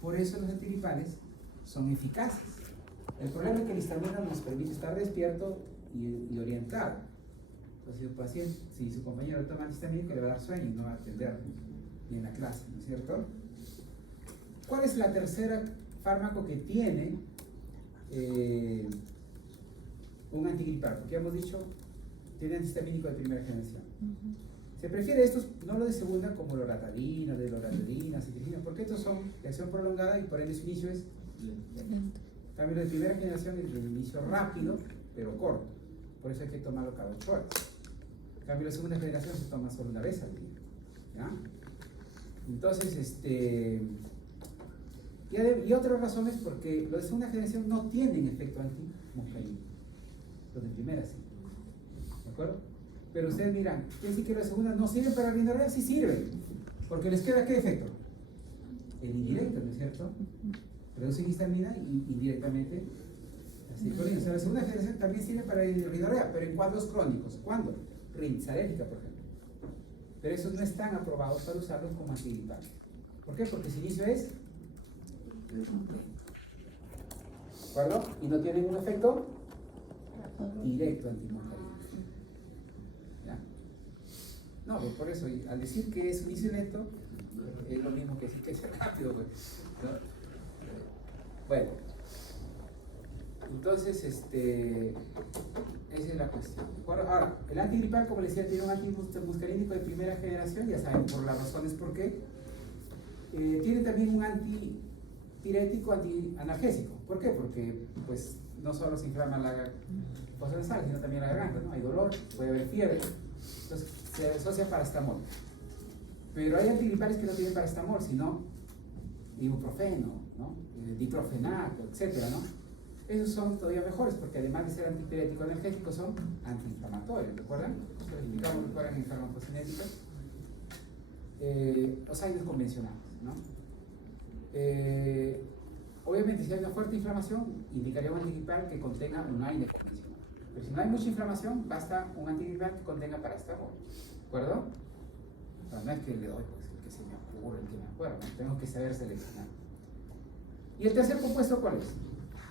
Por eso los antigripales son eficaces. El problema es que la histamina nos permite estar despierto y orientado. Entonces, el paciente, si su compañero toma antihistamínico, le va a dar sueño y no va a atender bien la clase, ¿no es cierto? ¿Cuál es la tercera fármaco que tiene un antigripal? Porque ya hemos dicho, tiene antihistamínico de primera generación. Se prefiere estos, no lo de segunda, como loratadina, de loratadina, citricina, porque estos son de acción prolongada y por ende su inicio es lento. En cambio, de primera generación es de inicio rápido, pero corto. Por eso hay que tomarlo cada 8 horas. En cambio, la segunda generación se toma solo una vez al día. ¿Ya? Entonces, y otra razón es porque los de segunda generación no tienen efecto antimuscarínico. Los de primera sí. ¿De acuerdo? Pero ustedes miran, ¿quiere decir que los de segunda no sirven para rinorrea? Sí sirven. Porque les queda ¿qué efecto? El indirecto, ¿no es cierto? Reducen histamina y indirectamente acetilcolina. O sea, la segunda generación también sirve para rinorrea, pero en cuadros crónicos. ¿Cuándo? Rinitis alérgica, por ejemplo. Pero esos no están aprobados para usarlos como antigripal. ¿Por qué? Porque su inicio es ¿de acuerdo? Y no tienen un efecto directo antimuscarínico. ¿Ya? No, pues por eso, al decir que es un inicio lento, es lo mismo que decir que es rápido, pues, ¿no? Bueno, entonces, esa es la cuestión. Ahora, el antigripal, como les decía, tiene un antimuscarínico de primera generación, ya saben por las razones por qué. Tiene también un antipirético, antianalgésico. ¿Por qué? Porque, pues, no solo se inflama la fosa nasal, sino también la garganta, ¿no? Hay dolor, puede haber fiebre, entonces se asocia paracetamol. Pero hay antigripales que no tienen paracetamol, sino ibuprofeno, ¿no? Diclofenaco, etcétera, ¿no? Esos son todavía mejores porque además de ser antipirético analgésico son antiinflamatorios, ¿recuerdan? Los indicamos, recuerdan en farmacocinética. Los AINES convencionales, ¿no? Obviamente, si hay una fuerte inflamación, indicaría un antigripal que contenga un AINE convencional. Pero si no hay mucha inflamación, basta un antigripal que contenga paracetamol, ¿de acuerdo? Pero no es que le doy, pues, el que se me ocurre, el que me acuerdo, ¿no? Tengo que saber seleccionar. ¿Y el tercer compuesto cuál es?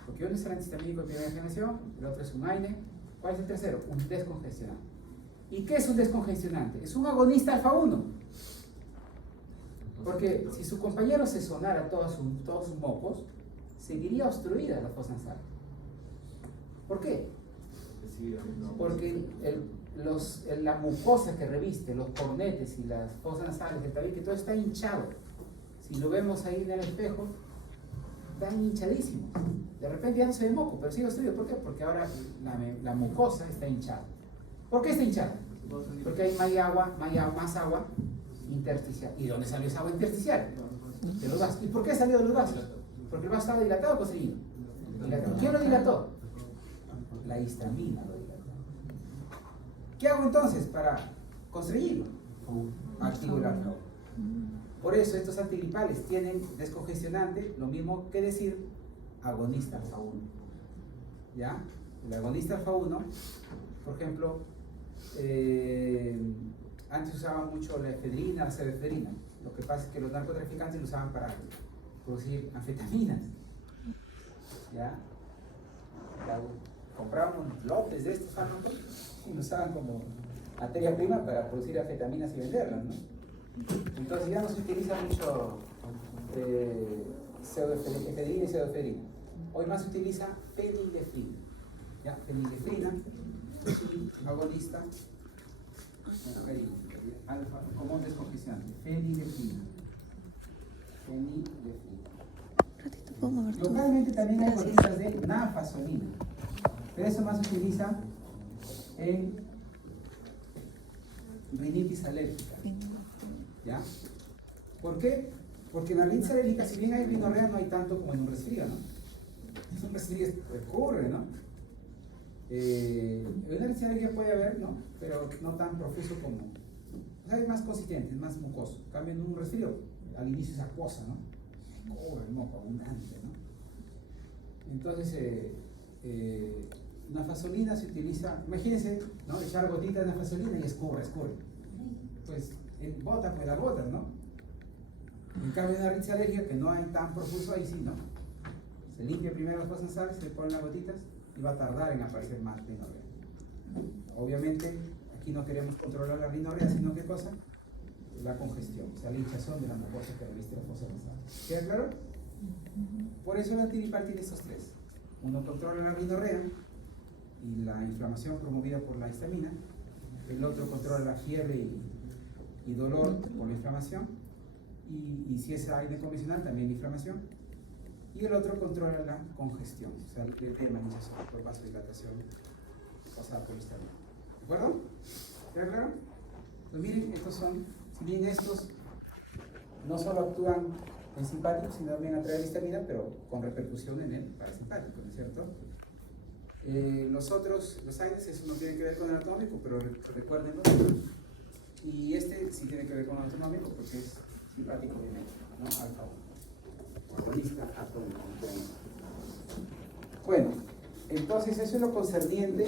Porque uno es el antihistamínico de primera generación, el otro es un AINE. ¿Cuál es el tercero? Un descongestionante. ¿Y qué es un descongestionante? Es un agonista alfa 1. Porque si su compañero se sonara todos sus mocos, seguiría obstruida la fosa nasal. ¿Por qué? Porque la mucosa que reviste, los cornetes y las fosas nasales, el tabique, todo está hinchado. Si lo vemos ahí en el espejo, están hinchadísimos. De repente ya no se ve moco, pero sigue obstruido. ¿Por qué? Porque ahora la mucosa está hinchada. ¿Por qué está hinchada? Porque hay más agua intersticial. ¿Y de dónde salió esa agua intersticial? De los vasos. ¿Y por qué salió de los vasos? Porque el vaso estaba dilatado o conseguido. ¿Quién lo dilató? La histamina lo dilató. ¿Qué hago entonces para conseguirlo? Activo el alfa 1. Por eso estos antigripales tienen descongestionante, lo mismo que decir agonista alfa 1. ¿Ya? El agonista alfa 1, por ejemplo, antes usaban mucho la efedrina, la cefedrina. Lo que pasa es que los narcotraficantes lo usaban para producir anfetaminas. ¿Ya? Compraban lotes de estos fármacos y lo usaban como materia prima para producir anfetaminas y venderlas, ¿no? Entonces ya no se utiliza mucho pseudoefedrina y pseudoefedrina. Hoy más se utiliza fenilefrina. ¿Ya? Fenilefrina, agonista, alfa, como descongestionante. Fenilefrina. Localmente también hay gotitas de nafazolina, pero eso más se utiliza en rinitis alérgica. ¿Ya? ¿Por qué? Porque en la rinitis alérgica, si bien hay rinorrea, no hay tanto como en un resfrío, ¿no? En un resfrío recurre, ¿no? En la rinitis alérgica puede haber, ¿no? Pero no tan profuso como. O sea, es más consistente, es más mucoso. En cambio, en un resfrío, al inicio es acuosa, ¿no? El moco abundante, ¿no? Entonces, nafazolina se utiliza, imagínense, ¿no? Echar gotitas de nafazolina y escurre. Pues bota, pues las botas, ¿no? En cambio, en la rinitis alérgica, que no hay tan profuso, ahí sí, ¿no? Se limpia primero las fosas nasales, se le ponen las gotitas y va a tardar en aparecer más rinorrea. Obviamente, aquí no queremos controlar la rinorrea, sino ¿qué cosa? La congestión, o sea, la hinchazón de la mucosa que reviste la fosa nasal. ¿Queda claro? Por eso el antigripal tiene estos tres. Uno controla la rinorrea y la inflamación promovida por la histamina. El otro controla la fiebre y dolor por la inflamación. Y si es aire convencional, también la inflamación. Y el otro controla la congestión, o sea, el tema de hinchazón por vasodilatación causada por la histamina. ¿De acuerdo? ¿Queda claro? Pues miren, estos son, si bien estos no solo actúan en simpático, sino también atraen histamina, pero con repercusión en el parasimpático, ¿no es cierto? Los otros, los AINES, eso no tiene que ver con el anatómico, pero recuérdenlo. Y este sí tiene que ver con el autonómico porque es simpático obviamente, ¿no? Alfa 1. Agonista atómico. Bueno, entonces eso es lo concerniente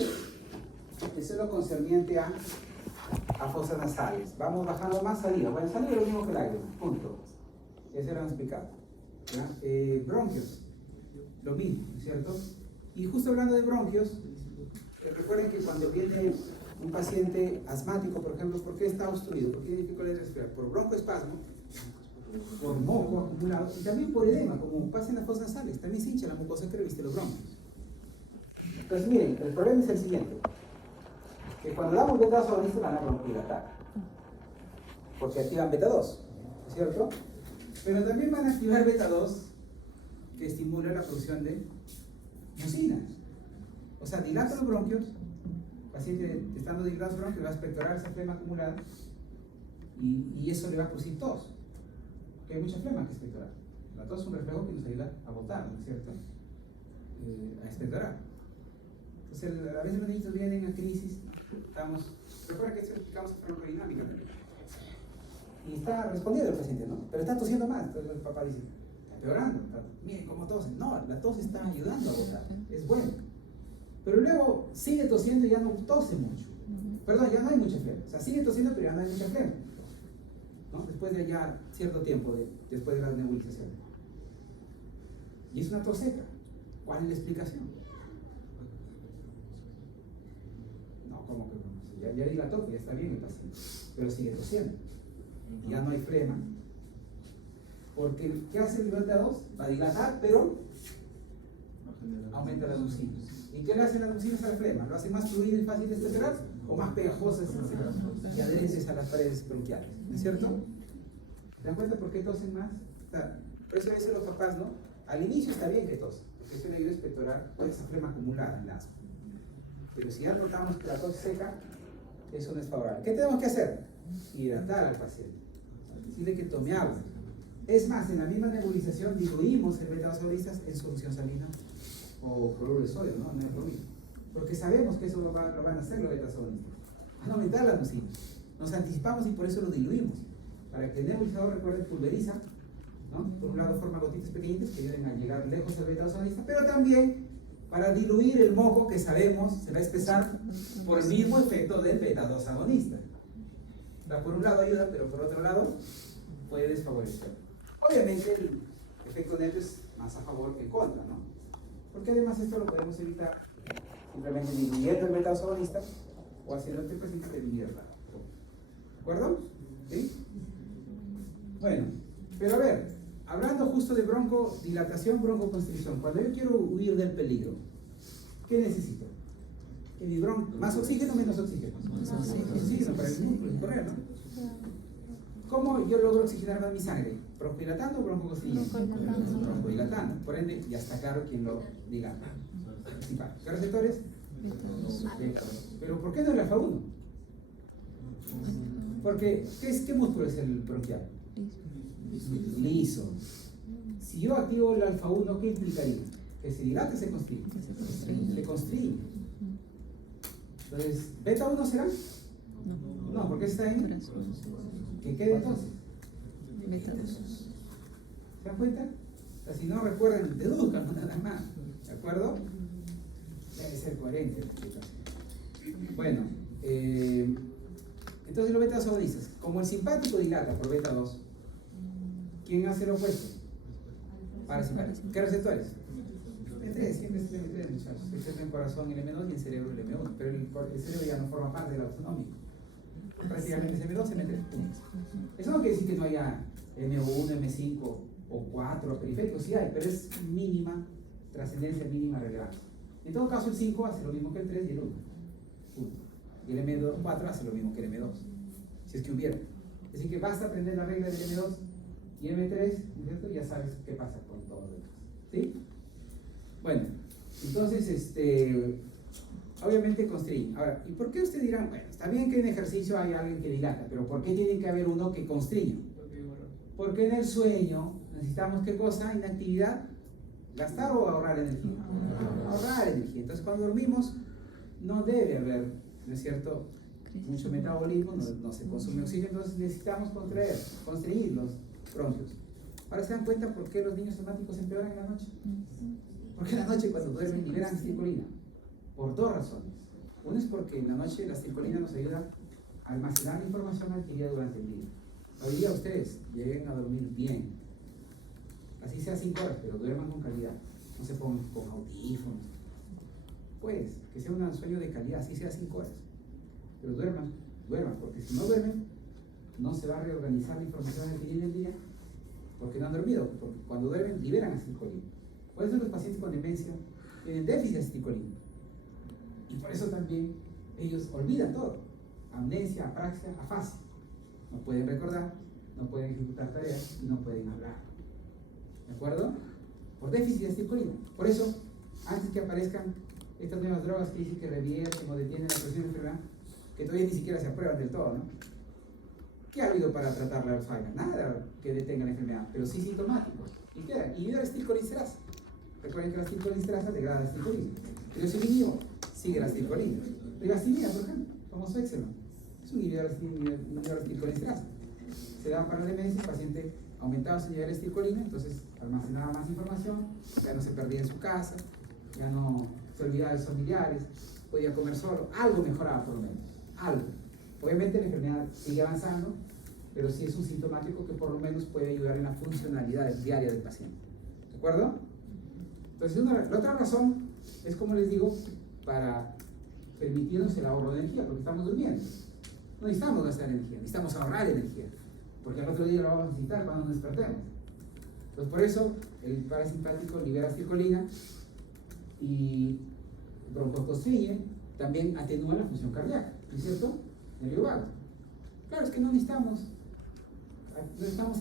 a fosas nasales. Vamos bajando más saliva. Bueno, saliva es lo mismo que el aire, punto. Eso lo hemos explicado. Bronquios, lo mismo, ¿no es cierto? Y justo hablando de bronquios, recuerden que cuando viene un paciente asmático, por ejemplo, ¿por qué está obstruido? ¿Por qué tiene dificultad de respirar? Por broncoespasmo, por moco acumulado y también por edema, como pasa en las fosas nasales. También se hincha la mucosa que reviste los bronquios. Entonces, miren, el problema es el siguiente: que cuando damos beta 2 agonistas van a bronquidilatar, porque activan beta 2, ¿cierto? Pero también van a activar beta 2 que estimula la producción de mucina. O sea, dilata los bronquios, el paciente estando dilatados los bronquios va a expectorar esa flema acumulada y eso le va a producir tos, porque hay mucha flema que expectorar. La tos es un reflejo que nos ayuda a botar, ¿no es cierto? A expectorar. Entonces, a veces los niños vienen a crisis, recuerda que explicamos farmacodinámica y está respondiendo el paciente, ¿no? Pero está tosiendo más. Entonces el papá dice, está empeorando, miren cómo tose. No, la tos está ayudando a botar, es bueno. Pero luego sigue tosiendo y ya no tose mucho. Perdón, ya no hay mucha flema. O sea, sigue tosiendo, pero ya no hay mucha flema, ¿no? Después de ya cierto tiempo, después de la nebulización. Y es una tos seca. ¿Cuál es la explicación? No, ¿cómo que no? Ya dilató, que ya está bien el paciente, pero sigue tosiendo. Ya no hay flema. Porque, ¿qué hace el beta 2? Va a dilatar, pero aumenta las mucinas. ¿Y qué le hacen las mucinas a la flema? ¿Lo hace más fluido y fácil de expectorar? ¿O más pegajosas y adherentes a las paredes bronquiales? ¿No es cierto? ¿Se dan cuenta por qué tosen más? O sea, por eso dicen los papás, ¿no? Al inicio está bien que tosen, porque eso le ayuda a expectorar toda esa flema acumulada en el asma. Pero si ya notamos que la tos es seca, eso no es favorable. ¿Qué tenemos que hacer? Hidratar al paciente. Decirle que tome agua. Es más, en la misma nebulización diluimos el beta-2 agonistas en solución salina o cloruro de sodio, ¿no? No es lo mismo. Porque sabemos que eso lo van a hacer los beta-2 agonistas. Van a aumentar la mucina. Nos anticipamos y por eso lo diluimos. Para que el nebulizador, recuerden, pulveriza, ¿no? Por un lado forma gotitas pequeñitas que ayuden a llegar lejos del beta-2 agonista, pero también para diluir el moco que sabemos se va a espesar por el mismo efecto del beta-2 agonista. O sea, por un lado ayuda, pero por otro lado puede desfavorecer. Obviamente el efecto neto es más a favor que en contra, ¿no? Porque además esto lo podemos evitar simplemente diluyendo el beta-2 agonista o haciendo que el paciente termine de acuerdo? ¿Sí? Bueno, pero a ver, hablando justo de broncodilatación, broncoconstricción, cuando yo quiero huir del peligro, ¿qué necesito? Que mi ¿más oxígeno o menos oxígeno? Más oxígeno para el músculo correr, ¿no? ¿Cómo yo logro oxigenar más mi sangre? ¿Broncodilatando o broncoconstricción? Broncodilatando. Por ende, ya está claro quién lo dilata. ¿Qué receptores? Pero ¿por qué no el alfa 1? Porque, ¿qué músculo es el bronquial? Liso. Si yo activo el alfa 1, ¿qué implicaría? Que se dilate, se constriñe. Se constriñe. Entonces, ¿beta 1 será? No, porque está en. ¿Qué queda entonces? Beta 2. ¿Se dan cuenta? O sea, si no recuerdan, deduzcan nada más. ¿De acuerdo? Debe ser coherente la explicación. Bueno, entonces los beta-2 agonistas, como el simpático dilata por beta 2, ¿quién hace lo opuesto? Parasimpático. ¿Qué receptores? M3, siempre es el M3, muchachos. Este es el corazón el M2 y el cerebro el M1, pero el cerebro ya no forma parte del autonómico. Prácticamente es M2, M3. Eso no quiere decir que no haya M1, M5 o 4 periféricos, sí hay, pero es mínima, trascendencia mínima relevancia. En todo caso, el 5 hace lo mismo que el 3 y el 1. Y el M4 hace lo mismo que el M2, si es que hubiera. Es decir, que basta aprender la regla del M2 y el M3, ¿cierto? Ya sabes qué pasa con todo lo demás. ¿Sí? Bueno, entonces, obviamente constriñe. Ahora, ¿y por qué usted dirá? Bueno, está bien que en ejercicio hay alguien que dilata, pero ¿por qué tiene que haber uno que constriña? Porque en el sueño necesitamos, ¿qué cosa? Inactividad. ¿Gastar o ahorrar energía? Ahorrar energía. Entonces, cuando dormimos, no debe haber, ¿no es cierto?, mucho metabolismo, no se consume oxígeno, entonces necesitamos constreñir los bronquios. Ahora se dan cuenta por qué los niños asmáticos empeoran en la noche. Porque en la noche cuando duermen liberan acetilcolina. Por dos razones. Una es porque en la noche la acetilcolina nos ayuda a almacenar la información adquirida durante el día. Hoy día ustedes lleguen a dormir bien. Así sea 5 horas, pero duerman con calidad. No se pongan con audífonos. Pues, que sea un sueño de calidad, así sea 5 horas. Pero duerman, porque si no duermen, no se va a reorganizar la información adquirida en el día, porque no han dormido, porque cuando duermen liberan acetilcolina. Por eso los pacientes con demencia tienen déficit de acetilcolina. Y por eso también ellos olvidan todo. Amnesia, apraxia, afasia. No pueden recordar, no pueden ejecutar tareas y no pueden hablar. ¿De acuerdo? Por déficit de acetilcolina. Por eso, antes que aparezcan estas nuevas drogas que dicen que revierten o detienen la presión de enfermedad, que todavía ni siquiera se aprueban del todo, ¿no? ¿Qué ha habido para tratar la Alzheimer? Nada que detenga la enfermedad, pero sí sintomáticos. ¿Y qué era? Inhibidor de acetilcolinsterasa. Recuerden que la acetilcolinsterasa degrada la acetilcolina. Trioxinidino sigue la acetilcolina. Rivastimina, por ejemplo, famoso eczema, es un inhibidor de acetilcolinsterasa. Se da para la demencia, el paciente aumentaba su nivel de acetilcolina, entonces almacenaba más información, ya no se perdía en su casa, ya no se olvidaba de sus familiares, podía comer solo, algo mejoraba por lo menos, algo. Obviamente la enfermedad sigue avanzando, pero sí es un sintomático que por lo menos puede ayudar en la funcionalidad diaria del paciente. ¿De acuerdo? Entonces, la otra razón es, como les digo, para permitirnos el ahorro de energía, porque estamos durmiendo. No necesitamos gastar energía, necesitamos ahorrar energía, porque al otro día lo vamos a necesitar cuando nos despertemos. Entonces, por eso, el parasimpático libera acetilcolina y broncoconstriñe, también atenúa la función cardíaca, ¿no es cierto? Nervio vago. Claro, es que no estamos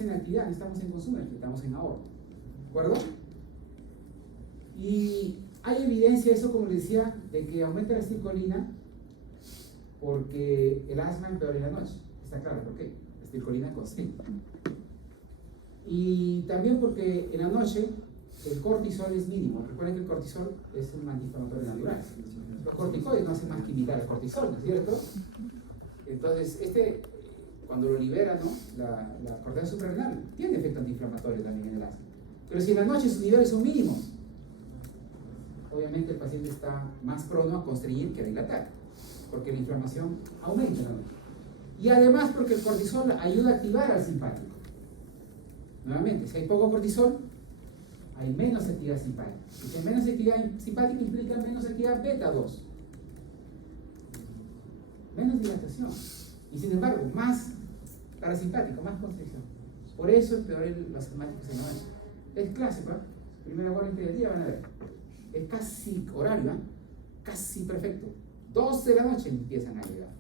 en actividad, no estamos en consumo, estamos en ahorro. ¿De acuerdo? Y hay evidencia, eso como les decía, de que aumenta la acetilcolina Porque el asma empeora en la noche. Está claro por qué. La estilcolina constriñe. Y también porque en la noche el cortisol es mínimo. Recuerden que el cortisol es un antiinflamatorio natural. Los corticoides no hacen más que imitar el cortisol, ¿no es cierto? Entonces, cuando lo libera, ¿no? La corteza suprarrenal tiene efecto antiinflamatorio también en el asma. Pero si en la noche sus niveles son mínimos, obviamente el paciente está más prono a constreñir que a dilatar, porque la inflamación aumenta en la noche. Y además porque el cortisol ayuda a activar al simpático. Nuevamente, si hay poco cortisol, hay menos actividad simpática. Y si hay menos actividad simpática implica menos actividad beta 2. Menos dilatación. Y sin embargo, más parasimpático, más constricción. Por eso empeora los asmáticos en la noche. Es clásico, ¿eh? Primera hora del día van a ver. Es casi horario, ¿eh? Casi perfecto. 12 de la noche empiezan a llegar.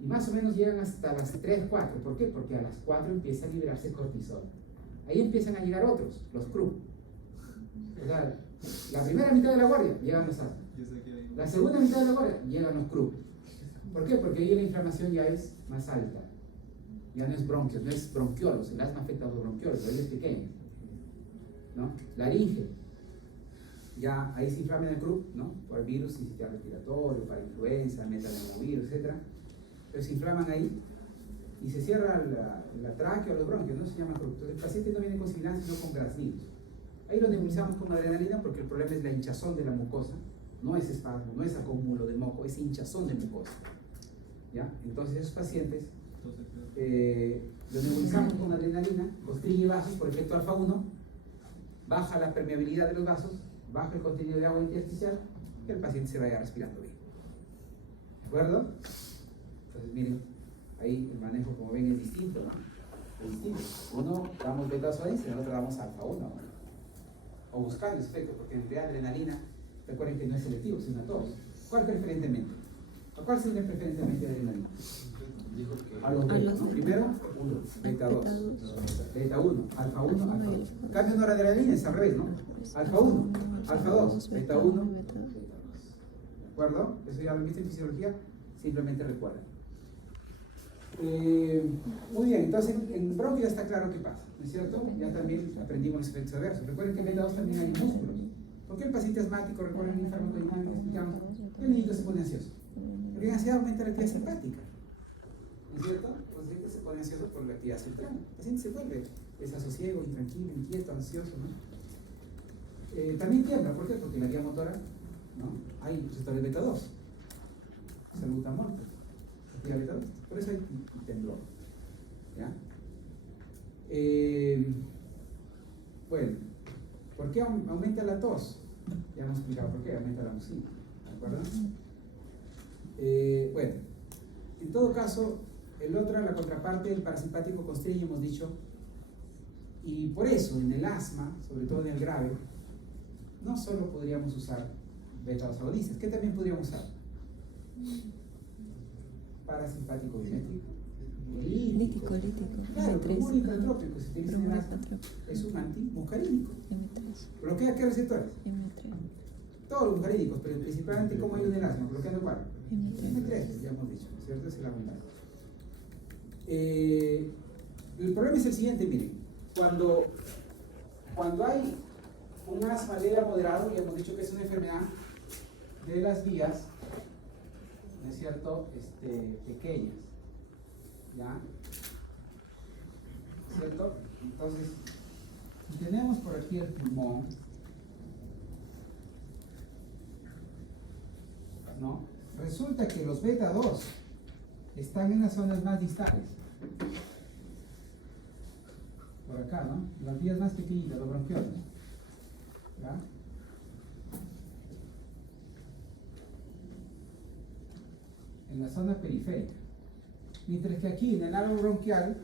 Y más o menos llegan hasta las 3, 4. ¿Por qué? Porque a las 4 empieza a liberarse cortisol. Ahí empiezan a llegar otros, los CRUB. O sea, la primera mitad de la guardia llegan los asmas. La segunda mitad de la guardia llegan los CRUB. ¿Por qué? Porque ahí la inflamación ya es más alta. Ya no es bronquios, no es bronquiolos. El asma afecta a los bronquiolos, ahí es pequeño, ¿no? Laringe. Ya ahí se inflama en el CRUB, ¿no? Por virus, sistema respiratorio, para influenza, metadenovirus, etc. Pero se inflaman ahí y se cierra la tráquea o los bronquios, no se llama CRUB. Entonces el paciente no viene con sibilancia, sino con graznidos. Ahí lo nebulizamos con adrenalina porque el problema es la hinchazón de la mucosa. No es espasmo, no es acúmulo de moco, es hinchazón de mucosa. ¿Ya? Entonces esos pacientes los nebulizamos con adrenalina, constriñe vasos por efecto alfa 1, baja la permeabilidad de los vasos, baja el contenido de agua intersticial y el paciente se vaya respirando bien. ¿De acuerdo? Entonces miren, ahí el manejo como ven es distinto, ¿no? Es distinto. Uno damos beta suadis, en el otro damos alfa 1, ¿no? O buscando ese efecto, porque en realidad adrenalina, recuerden que no es selectivo, sino a todos. ¿Cuál preferentemente? ¿A cuál sirve preferentemente adrenalina? A los beta, ¿no? Primero, 1, beta 2, beta 1, alfa 1, alfa 2. En cambio, noradrenalina es al revés, ¿no? Alfa 1, alfa 2, beta 1, beta 2. ¿De acuerdo? Eso ya lo viste en fisiología, simplemente recuerden. Muy bien, entonces en bronquio ya está claro qué pasa, ¿no es cierto? Ya también aprendimos los efectos adversos. Recuerden que en beta 2 también hay músculos. ¿Por qué el paciente asmático, recuerden el farmacodinámico, explicamos? El niñito se pone ansioso. Porque la ansiedad aumenta la actividad simpática. ¿No es cierto? El paciente se pone ansioso por la actividad central. El paciente se vuelve desasosiego, intranquilo, inquieto, ansioso, ¿no? También tiembla, ¿por qué? Porque la vía motora, ¿no? Hay receptores beta 2. Salbutamol, actividad beta 2. Por eso hay temblor. ¿Ya? Bueno, ¿por qué aumenta la tos? Ya hemos explicado por qué aumenta la mucina. ¿De acuerdo? Bueno, en todo caso, la contraparte del parasimpático constriñe, hemos dicho, y por eso en el asma, sobre todo en el grave, no solo podríamos usar beta-2 agonistas, ¿qué también podríamos usar? Parasimpático bimétrico, lítico. Claro, como un incantrópico, se utiliza en el asma, es un antimuscarínico. ¿Bloquea qué receptores? Todos los muscarínicos, pero principalmente como hay en el asma, bloqueando cuál? M3, ya hemos dicho, ¿cierto? Es el abundante. El problema es el siguiente, miren, cuando hay un asma leve a moderado, ya hemos dicho que es una enfermedad de las vías, ¿no es cierto?, pequeñas, ¿ya? ¿Cierto? Entonces, si tenemos por aquí el pulmón, ¿no? Resulta que los beta 2 están en las zonas más distales. Por acá, ¿no? Las vías más pequeñitas, los bronquioles. ¿Ya? En la zona periférica. Mientras que aquí, en el árbol bronquial,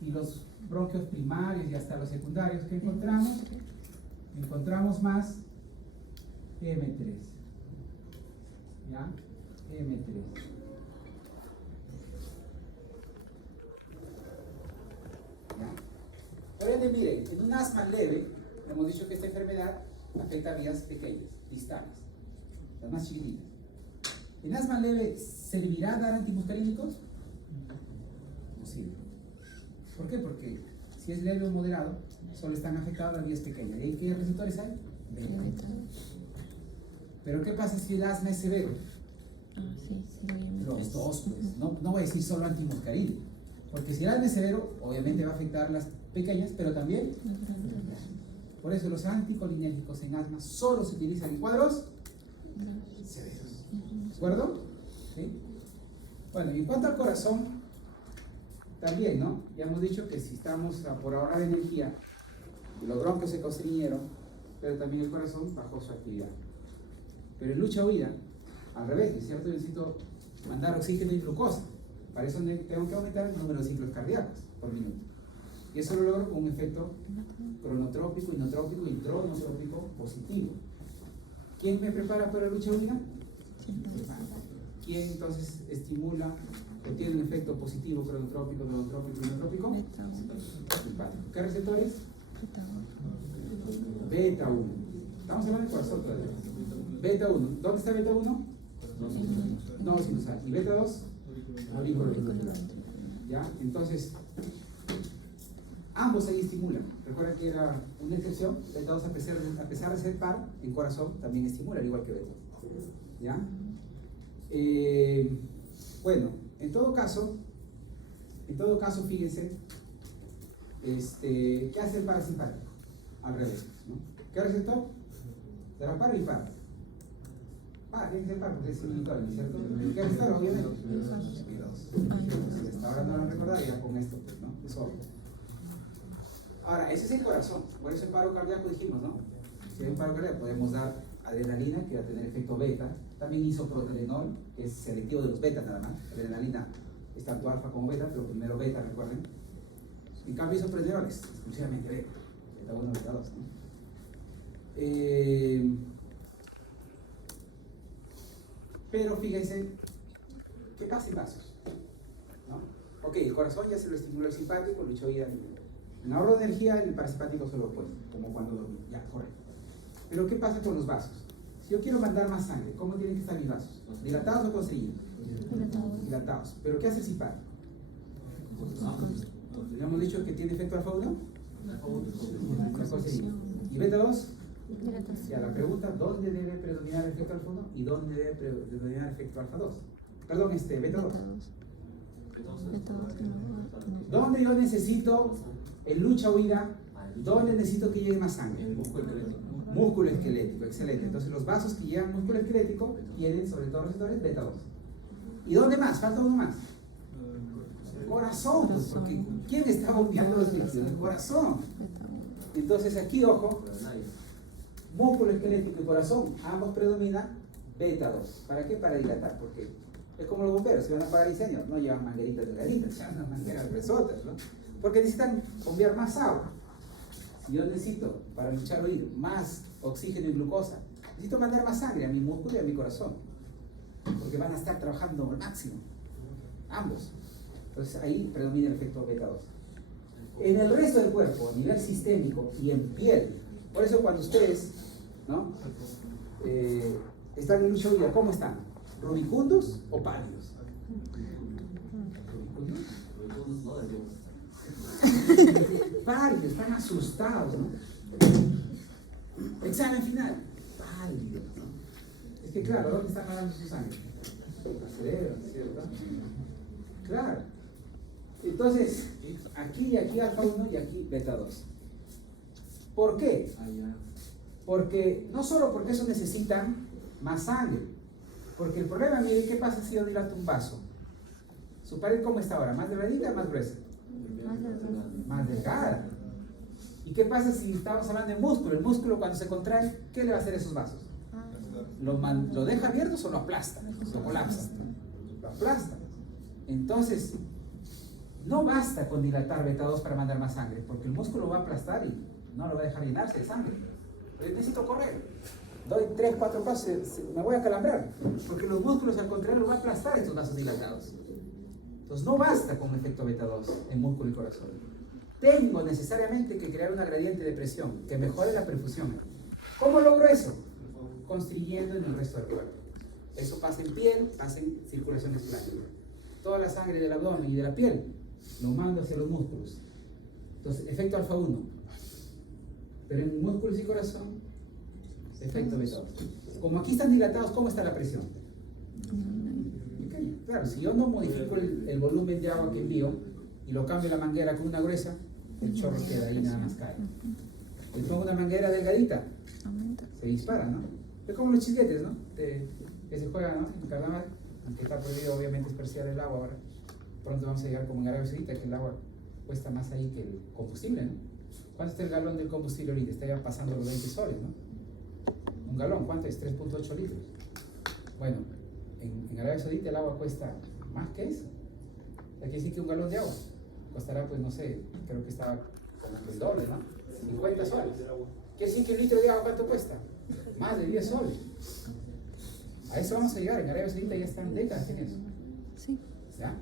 y los bronquios primarios y hasta los secundarios que encontramos, más M3. ¿Ya? M3. ¿Ya? Por ende, miren, en un asma leve, hemos dicho que esta enfermedad afecta a vías pequeñas, distales. las más chiquititas. ¿En asma leve servirá dar antimuscarínicos? Posible. ¿Por qué? Porque si es leve o moderado, solo están afectadas las vías pequeñas. ¿Y qué receptores hay? Beta. Pero ¿qué pasa si el asma es severo? Los dos, pues. No voy a decir solo antimuscarínico. Porque si el asma es severo, obviamente va a afectar las pequeñas, pero también. Por eso los anticolinérgicos en asma solo se utilizan en cuadros severos. ¿De acuerdo? ¿Sí? Bueno, y en cuanto al corazón, también, ¿no? Ya hemos dicho que si estamos por ahora de energía, los bronquios se constriñeron, pero también el corazón bajó su actividad. Pero en lucha huida, al revés, ¿es cierto? Yo necesito mandar oxígeno y glucosa. Para eso tengo que aumentar el número de ciclos cardíacos por minuto. Y eso lo logro con un efecto cronotrópico, inotrópico y intronotrópico positivo. ¿Quién me prepara para la lucha huida? ¿Quién entonces estimula o tiene un efecto positivo, cronotrópico, inotrópico? Simpático. ¿Qué receptores? Beta 1. Estamos hablando de corazón todavía. Beta 1. ¿Dónde está beta 1? No sinusal. ¿Y beta 2? Auriculoventricular. ¿Ya? Entonces, ambos ahí estimulan. Recuerden que era una excepción. Beta 2, a pesar de ser par, en corazón también estimula, al igual que beta. ¿Ya? Bueno, en todo caso, fíjense, ¿qué hace el parasimpático? Al revés, ¿no? ¿Qué receptor? De la par y par. Tiene que ser par porque es simultáneo, ¿cierto? ¿Qué receptor? Obviamente. Hasta ahora no lo han recordado, ya con esto, pues, ¿no? Es obvio. Ahora, ese es el corazón. Por eso el paro cardíaco dijimos, ¿no? Si hay un paro cardíaco, podemos dar adrenalina, que va a tener efecto beta. También isoproterenol, que es selectivo de los betas nada más. Adrenalina es tanto alfa como beta, pero primero beta, recuerden. En cambio, isoproterenol es exclusivamente beta. Beta 1, beta 2, ¿no? Pero fíjense, ¿qué pasa en vasos? ¿No? Ok, el corazón ya se lo estimula el simpático, lo hizo vida. En ahorro de energía, el parasimpático se lo opuesto, como cuando dormí. Ya, correcto. Pero ¿qué pasa con los vasos? Si yo quiero mandar más sangre, ¿cómo tienen que estar mis vasos? ¿Dilatados o constreñidos? Dilatados. ¿Pero qué hace el simpático? ¿Ya hemos dicho que tiene efecto alfa 1? ¿Y beta 2? Ya, la pregunta, ¿dónde debe predominar el efecto alfa 1 y dónde debe predominar el efecto alfa 2? Perdón, beta 2. ¿Dónde yo necesito en lucha huida? ¿Dónde necesito que llegue más sangre? Músculo esquelético, excelente. Entonces los vasos que llegan músculo esquelético tienen sobre todo receptores beta 2. ¿Y dónde más? Falta uno más. Corazón, pues, porque ¿quién está bombeando los líquidos? El corazón. Entonces aquí, ojo, músculo esquelético y corazón, ambos predominan beta 2. ¿Para qué? Para dilatar, porque es como los bomberos, si van a apagar incendios, no llevan mangueritas delgaditas, llevan unas mangueras gruesotas, ¿no? Porque necesitan bombear más agua. Si yo necesito, para luchar o huir, más oxígeno y glucosa, necesito mandar más sangre a mi músculo y a mi corazón, porque van a estar trabajando al máximo, ambos. Entonces ahí predomina el efecto beta 2. En el resto del cuerpo, a nivel sistémico y en piel, por eso cuando ustedes, ¿no? Están en lucha o huida, ¿cómo están? ¿Rubicundos o pálidos? Pálidos, están asustados, ¿no? Examen final, pálidos, ¿no? Es que claro, ¿dónde están mandando su sangre? Al cerebro, ¿cierto? Claro. Entonces, aquí y aquí alfa 1 y aquí beta 2. ¿Por qué? Porque, no solo porque eso necesitan más sangre, porque el problema, miren, ¿qué pasa si yo dilato un vaso? ¿Su pared cómo está ahora? ¿Más delgadita o más gruesa? Más delgada. ¿Y qué pasa si estamos hablando de músculo? El músculo cuando se contrae, ¿qué le va a hacer a esos vasos? ¿Lo deja abiertos o lo aplasta? Lo colapsa. Lo aplasta. Entonces, no basta con dilatar beta 2 para mandar más sangre, porque el músculo va a aplastar y no lo va a dejar llenarse de sangre. Pero necesito correr. Doy 3, 4 pasos, me voy a calambrar, porque los músculos al contrario van a aplastar estos vasos dilatados. Entonces no basta con efecto beta 2 en músculo y corazón. Tengo necesariamente que crear una gradiente de presión que mejore la perfusión. ¿Cómo logro eso? constriyendo en el resto del cuerpo. Eso pasa en piel, pasa en circulación esplánica. Toda la sangre del abdomen y de la piel lo manda hacia los músculos. Entonces, efecto alfa 1. Pero en músculos y corazón, efecto beta 2. Como aquí están dilatados, ¿cómo está la presión? Okay. Claro, si yo no modifico el volumen de agua que envío y lo cambio la manguera con una gruesa, el chorro queda ahí, nada más cae. Le pongo una manguera delgadita, se dispara, ¿no? Es como los chisguetes, ¿no? Que se juegan, ¿no? En carnaval, aunque está prohibido obviamente despreciar el agua ahora. Pronto vamos a llegar como en Arabia Saudita, que el agua cuesta más ahí que el combustible, ¿no? ¿Cuánto está el galón del combustible ahorita? Está ya pasando los 20 soles, ¿no? Un galón, ¿cuánto es? 3.8 litros. Bueno, en Arabia Saudita el agua cuesta más que eso. Hay que decir que un galón de agua costará, pues no sé, creo que estaba como el doble, ¿no? 50 soles. Quiere decir que un litro de agua, ¿cuánto cuesta? Más de 10 soles. A eso vamos a llegar. En Arabia Saudita ya están décadas en eso. Sí. ¿Ya?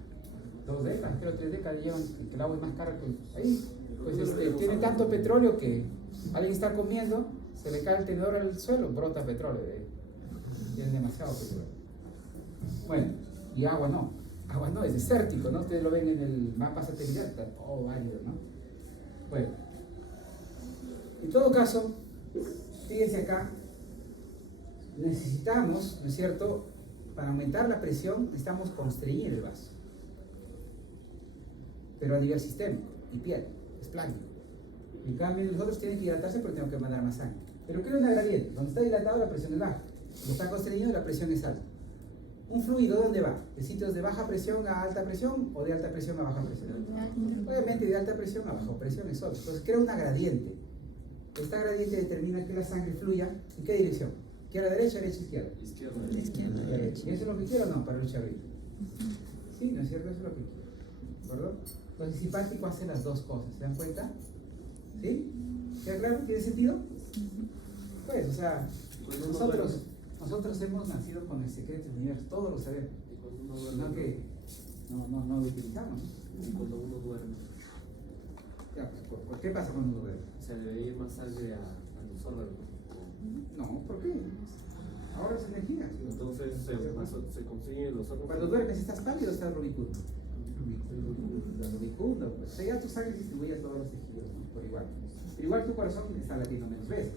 2 décadas, creo 3 décadas llevan que el agua es más cara que ahí. Pues tiene tanto petróleo que alguien está comiendo, se le cae el tenedor al suelo, brota petróleo. Tiene demasiado petróleo. Bueno, y agua no. Agua no, es desértico, ¿no? Ustedes lo ven en el mapa satelital, está todo árido, ¿no? Bueno, en todo caso, fíjense acá, necesitamos, ¿no es cierto? Para aumentar la presión, necesitamos constreñir el vaso. Pero a nivel sistémico y piel, esplánico. En cambio, nosotros tienen que hidratarse porque tengo que mandar más sangre. Pero ¿qué es una gradiente? Cuando está dilatado, la presión es baja. Cuando está constreñido, la presión es alta. ¿Un fluido dónde va? ¿De sitios de baja presión a alta presión o de alta presión a baja presión? Obviamente de alta presión a baja presión es obvio. Entonces crea una gradiente. Esta gradiente determina que la sangre fluya ¿en qué dirección? ¿Izquierda, derecha, derecha, izquierda? Izquierda, derecha. ¿Y eso es lo que quiero o no para luchar arriba? Sí, ¿no es cierto? Eso es lo que quiero. ¿De acuerdo? Entonces el simpático hace las dos cosas. ¿Se dan cuenta? ¿Sí? ¿Queda claro? ¿Tiene sentido? Pues, o sea, nosotros hemos nacido con el secreto del universo, todos lo sabemos. No que no lo utilizamos. Y cuando uno duerme, Ya, ¿por qué pasa cuando uno duerme? se debe ir más sangre a los órganos. No, ¿por qué? Ahora es energía. Entonces se consiguen los órganos. Cuando duermes, ¿estás pálido o estás rubicundo? Rubicundo, pues. O sea, ya tu sangre distribuye a todos los tejidos, ¿no? Por igual. Pero igual tu corazón está latiendo menos veces.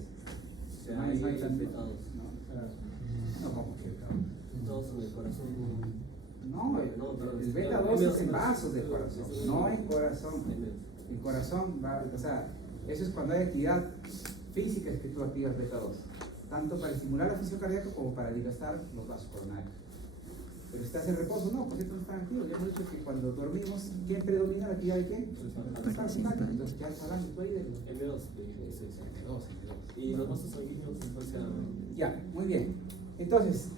O sea, ahí hay infectados. No, como que Todos en el corazón. no, el beta 2 es en vasos del corazón, no en corazón. El corazón va, o sea, eso es cuando hay actividad física es que tú activas beta 2, tanto para estimular la fisión cardíaca como para dilatar los vasos coronarios. Pero estás en reposo, no, porque estos no están activos. Ya hemos dicho que cuando dormimos, ¿quién predomina la actividad de qué? Entonces ya hablando tú ahí de los M2. M2. Y los vasos sanguíneos, entonces. Ya, muy bien. Entonces,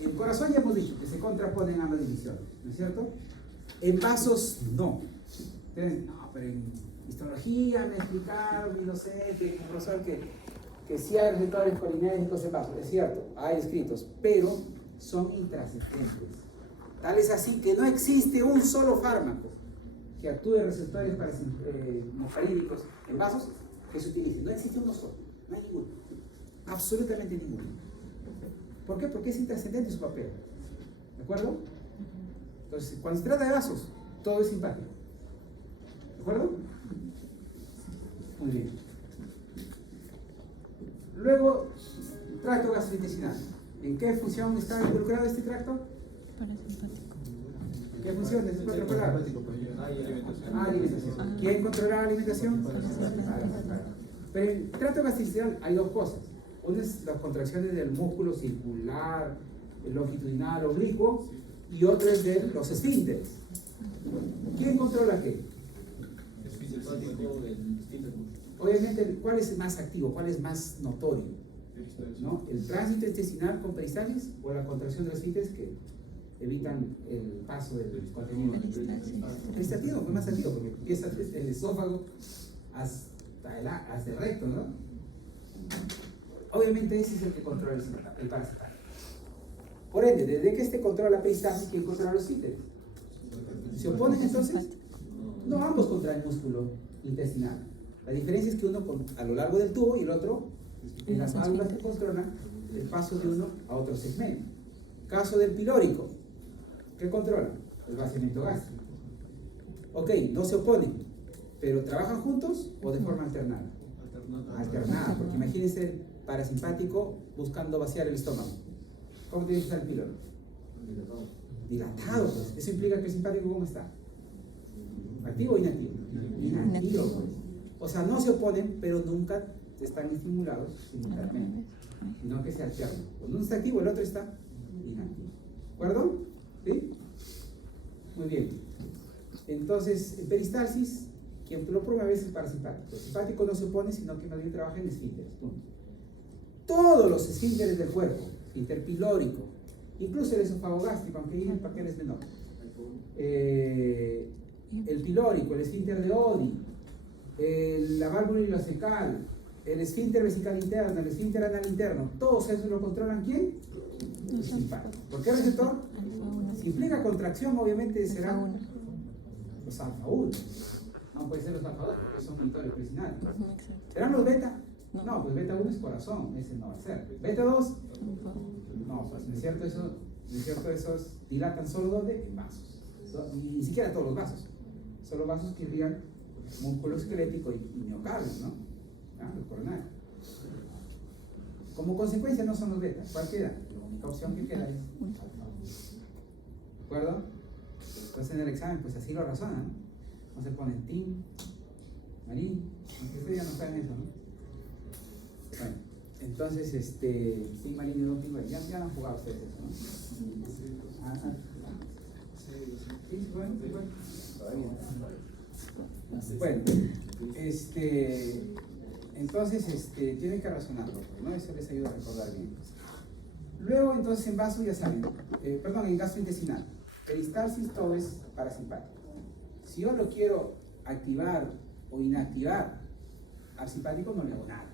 el corazón ya hemos dicho que se contraponen ambas divisiones, ¿no es cierto? En vasos, no. Entonces, no, pero en histología me explicaron, mi docente, el profesor, que sí hay receptores colinérgicos en vasos. Es cierto, hay escritos, pero son intrascendentes. Tal es así que no existe un solo fármaco que actúe receptores muscarídicos en vasos que se utilicen. No existe uno solo, no hay ninguno. Absolutamente ninguno. ¿Por qué? Porque es intrascendente su papel. ¿De acuerdo? Entonces, cuando se trata de vasos, todo es simpático. ¿De acuerdo? Muy bien. Luego, tracto gastrointestinal. ¿En qué función está involucrado este tracto? Parasimpático. ¿En qué función? ¿De cuatro palabras? Alimentación. ¿Quién controla la alimentación? Pero en el tracto gastrointestinal hay dos cosas. Una es las contracciones del músculo circular, el longitudinal, oblicuo, y otra es de los esfínteres. ¿Quién controla qué? Obviamente, ¿cuál es más activo? ¿Cuál es más notorio? ¿No? ¿El tránsito intestinal con peristalsis o la contracción de los esfínteres que evitan el paso del contenido? Peristalsis es más activo porque empieza desde el esófago hasta el recto, ¿no? Obviamente ese es el que controla el parasitático. Por ende, desde que este controla la peristalsis, ¿quién controla los esfínteres? ¿Se oponen entonces? No, ambos controlan el músculo intestinal. La diferencia es que uno a lo largo del tubo y el otro En las válvulas que controlan el paso de uno a otro segmento. Caso del pilórico, ¿qué controla? El vaciamiento gástrico. Ok, no se oponen, pero ¿trabajan juntos o de forma alternada? Alternada, porque imagínense el parasimpático buscando vaciar el estómago. ¿Cómo tiene que estar el píloro? Dilatado, pues. Eso implica que el simpático, ¿cómo está? ¿Activo o inactivo? Inactivo, pues. O sea, no se oponen, pero nunca están estimulados simultáneamente, sino que se alternan. Cuando uno está activo, el otro está inactivo. ¿De acuerdo? ¿Sí? Muy bien. Entonces, en peristalsis, quien lo promueve es el parasimpático. El simpático no se opone, sino que más bien trabaja en esfínteres. Punto. Todos los esfínteres del cuerpo, esfínter pilórico, incluso el esófago gástrico, aunque ahí el papel es menor. El pilórico, el esfínter de Oddi, la válvula ileocecal, el esfínter vesical interno, el esfínter anal interno, todos esos lo controlan ¿quién? El simpático. ¿Por qué receptor? Si implica contracción, obviamente serán los alfa 1. No puede ser los alfa 2 porque son monitores presionales. ¿Serán los beta? No, pues beta 1 es corazón, ese no va a ser. ¿Beta 2? No, pues no es cierto, esos dilatan solo ¿dónde? En vasos. Y ni siquiera todos los vasos. Solo vasos que irrigan músculo esquelético y miocardio, ¿no? Los coronarios. Como consecuencia no son los beta. ¿Cuál queda? La única opción que queda es alfa 1. ¿De acuerdo? Entonces en el examen, pues así lo razonan, ¿no? No se ponen Tim, Marín, aunque ustedes ya no saben eso, ¿no? Bueno, entonces, Tim, Marín y Don Tim, ya han jugado ustedes eso, ¿no? Sí, bueno, todavía. Bueno, entonces, tienen que razonarlo, ¿no? Eso les ayuda a recordar bien. Luego, entonces, en vaso ya saben, en gastrointestinal, peristalsis todo es parasimpático. Si yo lo quiero activar o inactivar al simpático, no le hago nada.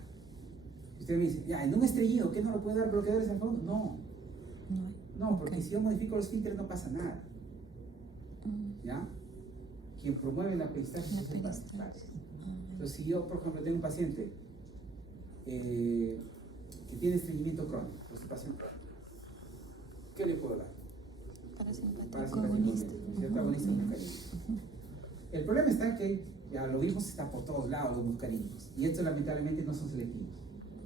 Usted me dice, ya, en un estreñido, ¿qué no lo puede dar bloqueadores al fondo? No, porque si yo modifico los esfínteres no pasa nada. ¿Ya? Quien promueve la peristalsis es el parasimpático. Entonces, si yo, por ejemplo, tengo un paciente que tiene estreñimiento crónico, constipación crónica, ¿qué le puedo dar? Parasimpático agonista. Agonista muscarínico. El problema está que, ya lo vimos, está por todos lados los muscarínicos. Y estos lamentablemente no son selectivos.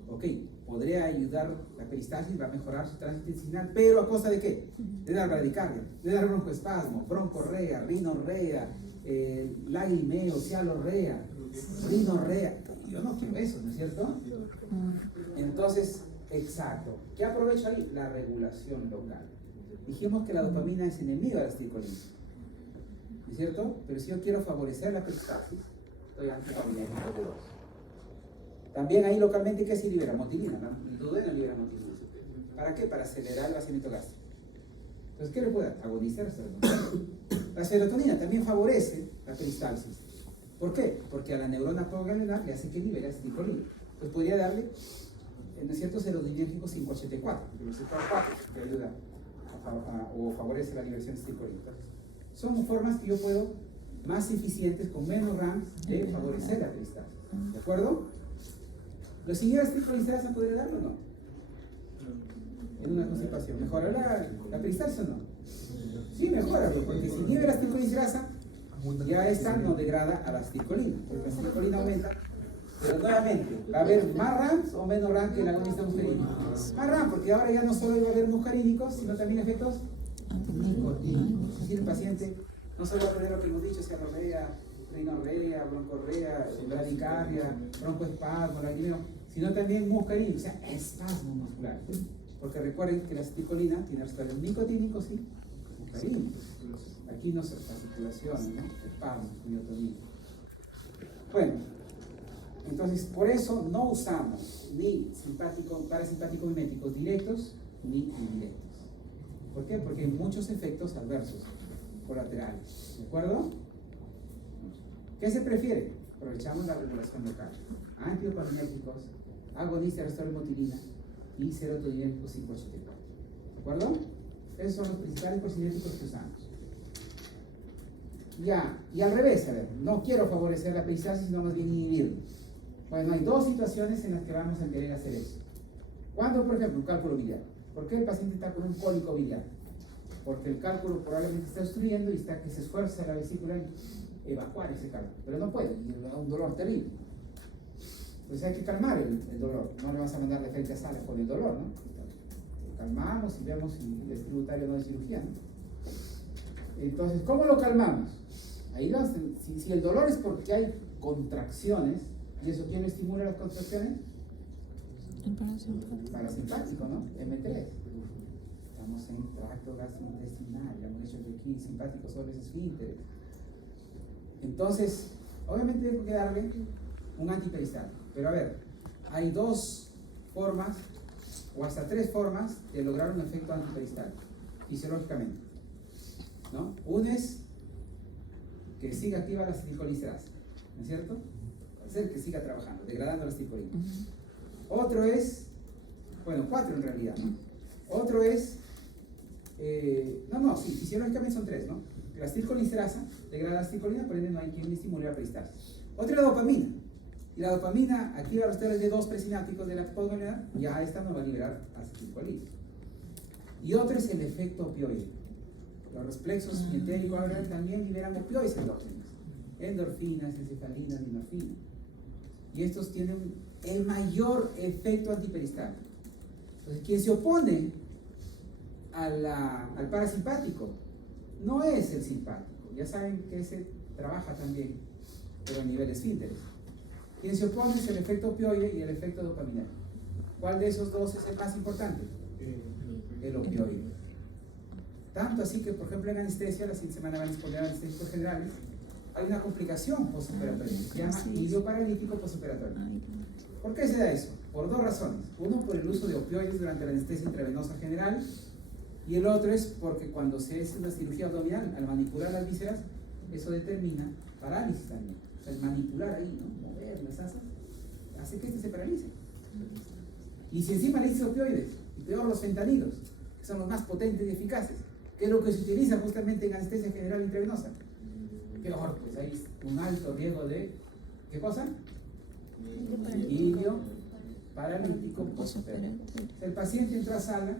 Ok, podría ayudar la peristalsis, va a mejorar su tránsito intestinal, pero ¿a costa de qué? De dar bradicardia, de dar broncoespasmo, broncorrea, rinorrea, lagrimeo, cialorrea, rinorrea. Yo no quiero eso, ¿no es cierto? Entonces, exacto. ¿Qué aprovecho ahí? La regulación local. Dijimos que la dopamina es enemiga de la acetilcolina, ¿no es cierto? Pero si yo quiero favorecer la peristalsis, estoy anticolinérgico de 2. También ahí localmente, ¿qué se libera? Motilina, ¿no? El duodeno libera motilina. ¿Para qué? Para acelerar el vaciamiento gástrico. Entonces, ¿qué le puede dar? Agonizar la serotonina. La serotonina también favorece la peristalsis. ¿Por qué? Porque a la neurona progranular le hace que libere acetilcolina. Pues podría darle, ¿no es cierto?, serotoninérgico 584, porque el receptor 4 que ayuda o favorece la liberación de acetilcolina. Son formas que yo puedo, más eficientes, con menos RAM, de favorecer la peristalsis. ¿De acuerdo? ¿Los inhibidores de acetilcolinasa podría darlo o no? En una constipación. ¿Mejora la peristalsis o no? Sí, mejora, porque si inhibe la acetilcolinasa, ya esta no degrada a la acetilcolina, porque la acetilcolina aumenta. Pero nuevamente, ¿va a haber más RAMs o menos RAM que el agonista muscarínico? Más RAM, porque ahora ya no solo va a haber muscarínicos, sino también efectos nicotínicos. Es decir, el paciente no solo va a tener lo que hemos dicho, cialorrea, rinorrea, broncorrea, bradicardia, broncoespasmo, lagrimeo, sino también muscarínico, o sea, espasmo muscular. Porque recuerden que la acetilcolina tiene receptores nicotínicos y muscarínicos. Aquí no se articulaciones, ¿no? Espasmo, miotonía. Bueno, entonces por eso no usamos ni parasimpáticos miméticos directos ni indirectos. ¿Por qué? Porque hay muchos efectos adversos colaterales. ¿De acuerdo? ¿Qué se prefiere? Aprovechamos la regulación local. Antiopaminéticos, agonistas de receptor de motilina y serotoninérgicos 584. ¿De acuerdo? Esos son los principales cocinéticos que usamos. Ya, y al revés, a ver, no quiero favorecer la peristalsis, sino más bien inhibirlo. Bueno, hay dos situaciones en las que vamos a querer hacer eso. Cuando, por ejemplo, un cálculo biliar. ¿Por qué el paciente está con un cólico biliar? Porque el cálculo probablemente está obstruyendo y está que se esfuerza la vesícula en evacuar ese cálculo, pero no puede, y le da un dolor terrible. Pues hay que calmar el dolor, no le vas a mandar de frente a sala con el dolor, ¿no? Calmamos y vemos si es tributario o no es cirugía, ¿no? Entonces, ¿cómo lo calmamos? Ahí si el dolor es porque hay contracciones, ¿y eso quién estimula las contracciones? El parasimpático. Parasimpático, ¿no? M3. Estamos en tracto gastrointestinal, ya hemos dicho que aquí simpático solo es esfínteres. Entonces, obviamente tengo que darle un antiperistáltico. Pero a ver, hay dos formas, o hasta tres formas, de lograr un efecto antiperistáltico, fisiológicamente, ¿no? Uno es que siga activa la acetilcolinesterasa, ¿no es cierto? Hacer que siga trabajando, degradando la acetilcolina. Otro es, bueno, cuatro en realidad, ¿no? Otro es, fisiológicamente son tres, ¿no? La acetilcolinesterasa degrada la acetilcolina, por ende no hay quien estimule la peristalsis. Otra es la dopamina. Y la dopamina activa los TRD2 presinápticos de la posmodernidad, ya esta no va a liberar acetilcolina. Y otro es el efecto opioide. Los reflexos entéricos también liberan opioides endógenos, endorfinas, encefalinas, endorfinas. Y estos tienen el mayor efecto antiperistáltico. Entonces, quien se opone al parasimpático no es el simpático. Ya saben que ese trabaja también, pero a nivel esfínteres. Quien se opone es el efecto opioide y el efecto dopaminérgico. ¿Cuál de esos dos es el más importante? El opioide. Tanto así que, por ejemplo, en anestesia, la siguiente semana van a exponer anestésicos generales, hay una complicación postoperatoria, se llama ilioparalítico postoperatorio. ¿Por qué se da eso? Por dos razones. Uno, por el uso de opioides durante la anestesia intravenosa general, y el otro es porque cuando se hace una cirugía abdominal, al manipular las vísceras, eso determina parálisis también. O sea, el manipular ahí, ¿no? Mover las asas, hace que se paralice. Y si encima le dice opioides, y peor los fentanilos, que son los más potentes y eficaces, que es lo que se utiliza justamente en anestesia general intravenosa, peor, pues hay un alto riesgo de, ¿qué cosa? Ilio paralítico postoperatorio. El paciente entra a sala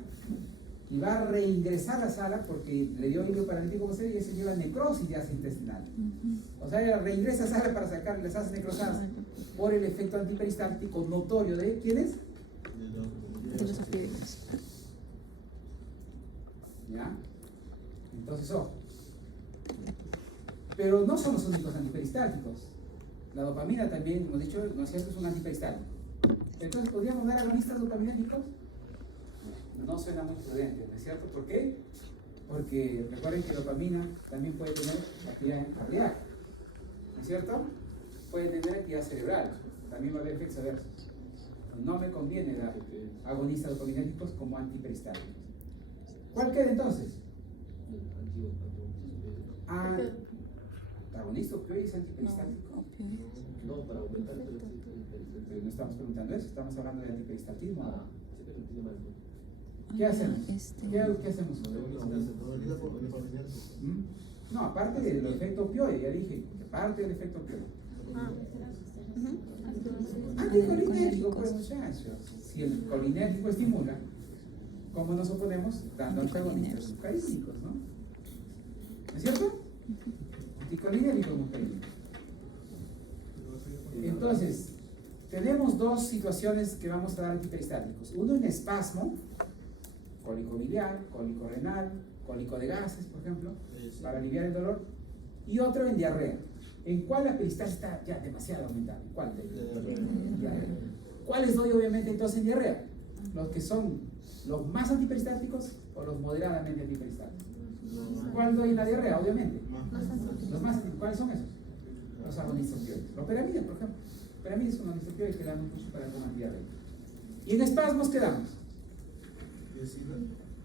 y va a reingresar a la sala porque le dio ilio paralítico postoperatorio y se lleva necrosis de asa intestinal. O sea, reingresa a sala para sacar las asas necrosadas por el efecto antiperistáltico notorio de ¿quiénes? De los opioides. ¿Ya? Entonces, ojo. Pero no son los únicos antiperistálticos. La dopamina también, hemos dicho, ¿no es cierto? Es un antiperistáltico. Entonces, ¿podríamos dar agonistas dopaminérgicos? No suena muy prudente, ¿no es cierto? ¿Por qué? Porque recuerden que dopamina también puede tener actividad cardíaca, ¿no es cierto? Puede tener actividad cerebral, también va a haber efectos adversos. No me conviene dar agonistas dopaminérgicos como antiperistálticos. ¿Cuál queda entonces? Antagonista opioides antiperistáltico. No, para aumentar el Pero no estamos preguntando eso, estamos hablando de antiperistaltismo. ¿Qué hacemos? ¿Qué hacemos? No, aparte del efecto opioide, ya dije, aparte del efecto opioide. Anticolinérgico, pues muchachos. Si el colinérgico estimula, ¿cómo nos oponemos? Dando antagonistas muscarínicos, ¿no? ¿No es cierto? Anticolinérgicos muscarínicos. Entonces, tenemos dos situaciones que vamos a dar antiperistáticos. Uno en espasmo, cólico biliar, cólico renal, cólico de gases, por ejemplo, para aliviar el dolor. Y otro en diarrea. ¿En cuál la peristalsis está ya demasiado aumentada? ¿Cuál de ellos? Diarrea. ¿Cuáles doy obviamente entonces en diarrea? Los que son los más antiperistálticos o los moderadamente antiperistálticos. ¿Cuál doy en la diarrea? Obviamente. Los más, ¿cuáles son esos? Los agonistas opioides. Los peramidas, por ejemplo. Peramidas son agonistas opioides que dan mucho para tomar diarrea. Y en espasmos quedamos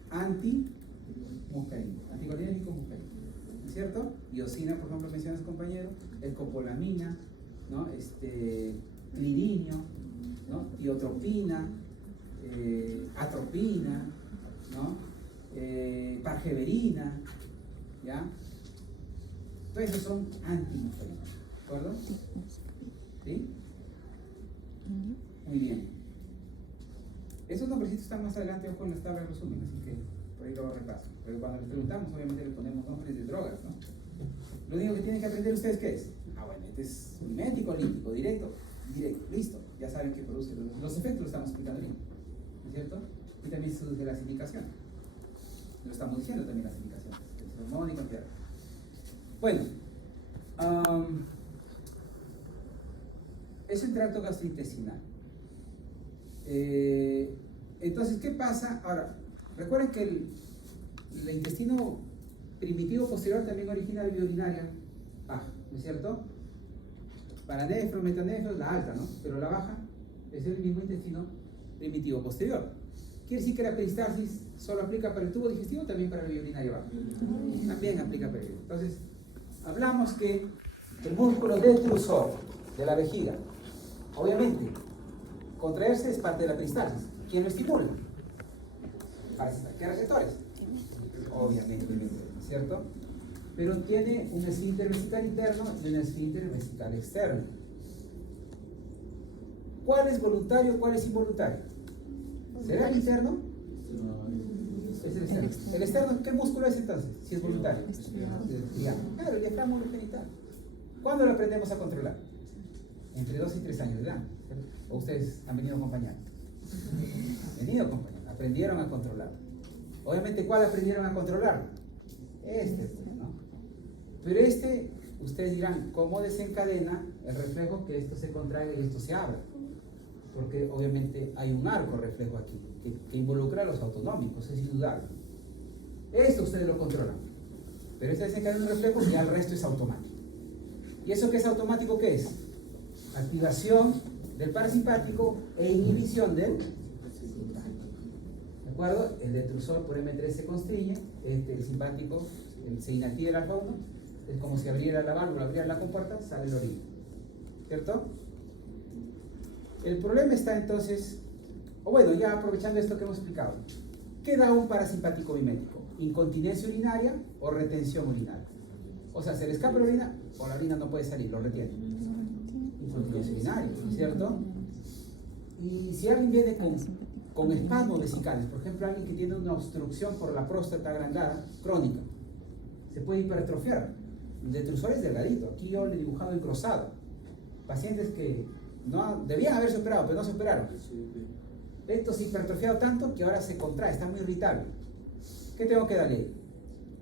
antimuscarínico, anticolinérgico muscarínico, ¿no es cierto? Iosina, por ejemplo, mencionas compañero, escopolamina, ¿no? Clirinio, ¿no? Tiotropina, atropina, ¿no? Pargeverina, ¿ya? Todos esos son antimuscarínicos, ¿de acuerdo? ¿Sí? Muy bien. Esos nombrecitos están más adelante, ojo, en las tablas de resumen, así que por ahí lo repaso. Pero cuando les preguntamos, obviamente le ponemos nombres de drogas, ¿no? Lo único que tienen que aprender ustedes, ¿qué es? Ah, bueno, este es mimético, lítico, directo, listo. Ya saben que produce los efectos, lo estamos explicando bien, ¿no es cierto? Y también de las indicaciones. Lo estamos diciendo también las indicaciones. El hormónico, cantidad. Bueno, es el tracto gastrointestinal. Entonces, ¿qué pasa? Ahora, recuerden que el intestino primitivo posterior también origina vía urinaria baja, ¿no es cierto? Paranefro, metanefro, la alta, ¿no? Pero la baja es el mismo intestino primitivo posterior. Quiere decir que la peristalsis solo aplica para el tubo digestivo, también para la vía urinaria baja. También aplica para ello. Entonces, hablamos que el músculo detrusor de la vejiga, obviamente, contraerse es parte de la peristalsis. ¿Quién lo estimula? ¿Qué receptores? Obviamente, ¿no es cierto? Pero tiene un esfínter vesical interno y un esfínter vesical externo. ¿Cuál es voluntario, cuál es involuntario? ¿Será el interno? Es el externo. ¿El externo qué músculo es entonces? Si es voluntario. Claro, el diafragma urogenital. ¿Cuándo lo aprendemos a controlar? Entre 2 y 3 años de edad. ¿O ustedes han venido acompañando? Venido acompañando. Aprendieron a controlar. Obviamente, ¿cuál aprendieron a controlar? ¿No? Pero ustedes dirán, ¿cómo desencadena el reflejo que esto se contraiga y esto se abra? Porque obviamente hay un arco reflejo aquí que involucra a los autonómicos, es indudable. Esto ustedes lo controlan. Pero este desencadena un reflejo y ya el resto es automático. ¿Y eso que es automático qué es? Activación del parasimpático e inhibición del simpático. ¿De acuerdo? El detrusor por M3 se constriñe, el simpático se inactiva el alfa 1, es como si abriera la válvula, abriera la compuerta, sale el orina. ¿Cierto? El problema está entonces, o bueno, ya aprovechando esto que hemos explicado, ¿qué da un parasimpático mimético? ¿Incontinencia urinaria o retención urinaria? O sea, se le escapa la orina o la orina no puede salir, lo retiene. Incontinencia urinaria, ¿cierto? Y si alguien viene con espasmos vesicales, por ejemplo, alguien que tiene una obstrucción por la próstata agrandada, crónica, se puede hipertrofiar. El detrusor es delgadito, aquí yo le he dibujado engrosado. Pacientes que no debían haberse operado, pero no se operaron. Esto se hipertrofiado tanto que ahora se contrae, está muy irritable. ¿Qué tengo que darle?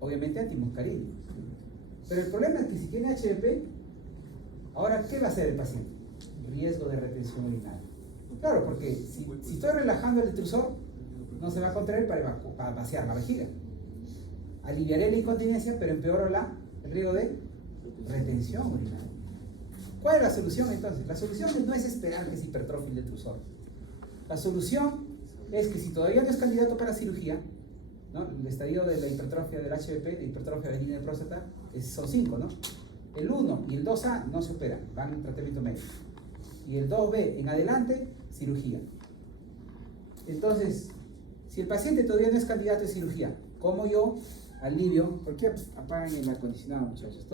Obviamente antimuscarínico. Pero el problema es que si tiene HBP, ahora, ¿qué va a hacer el paciente? Riesgo de retención urinaria. Claro, porque si estoy relajando el detrusor, no se va a contraer para vaciar la vejiga. Aliviaré la incontinencia, pero empeoro el riesgo de retención urinaria. ¿Cuál es la solución entonces? La solución no es esperar que se hipertrofie el detrusor. La solución es que si todavía no es candidato para cirugía, ¿no? El estadio de la hipertrofia del HBP, de hipertrofia benigna de próstata, son 5, ¿no? El 1 y el 2A no se operan, van en tratamiento médico. Y el 2B en adelante, cirugía. Entonces, si el paciente todavía no es candidato de cirugía, ¿cómo yo alivio? ¿Por qué apagan el acondicionado, muchachos?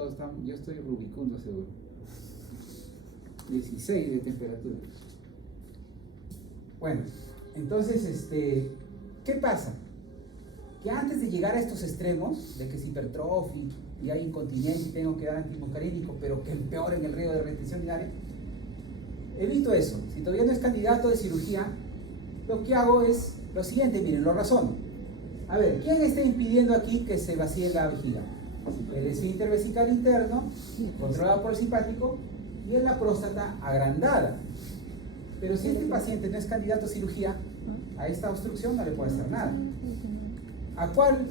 Yo estoy rubicundo seguro. 16 de temperatura. Bueno, entonces, ¿qué pasa? Que antes de llegar a estos extremos, de que se hipertrofie y hay incontinencia y tengo que dar antimuscarínico, pero que empeoren el riesgo de retención urinaria, evito eso. Si todavía no es candidato de cirugía, lo que hago es lo siguiente, miren, lo razono. A ver, ¿quién está impidiendo aquí que se vacíe la vejiga? El esfínter vesical interno, controlado por el simpático, y en la próstata agrandada. Pero si este paciente no es candidato a cirugía, a esta obstrucción no le puede hacer nada. ¿A cuál,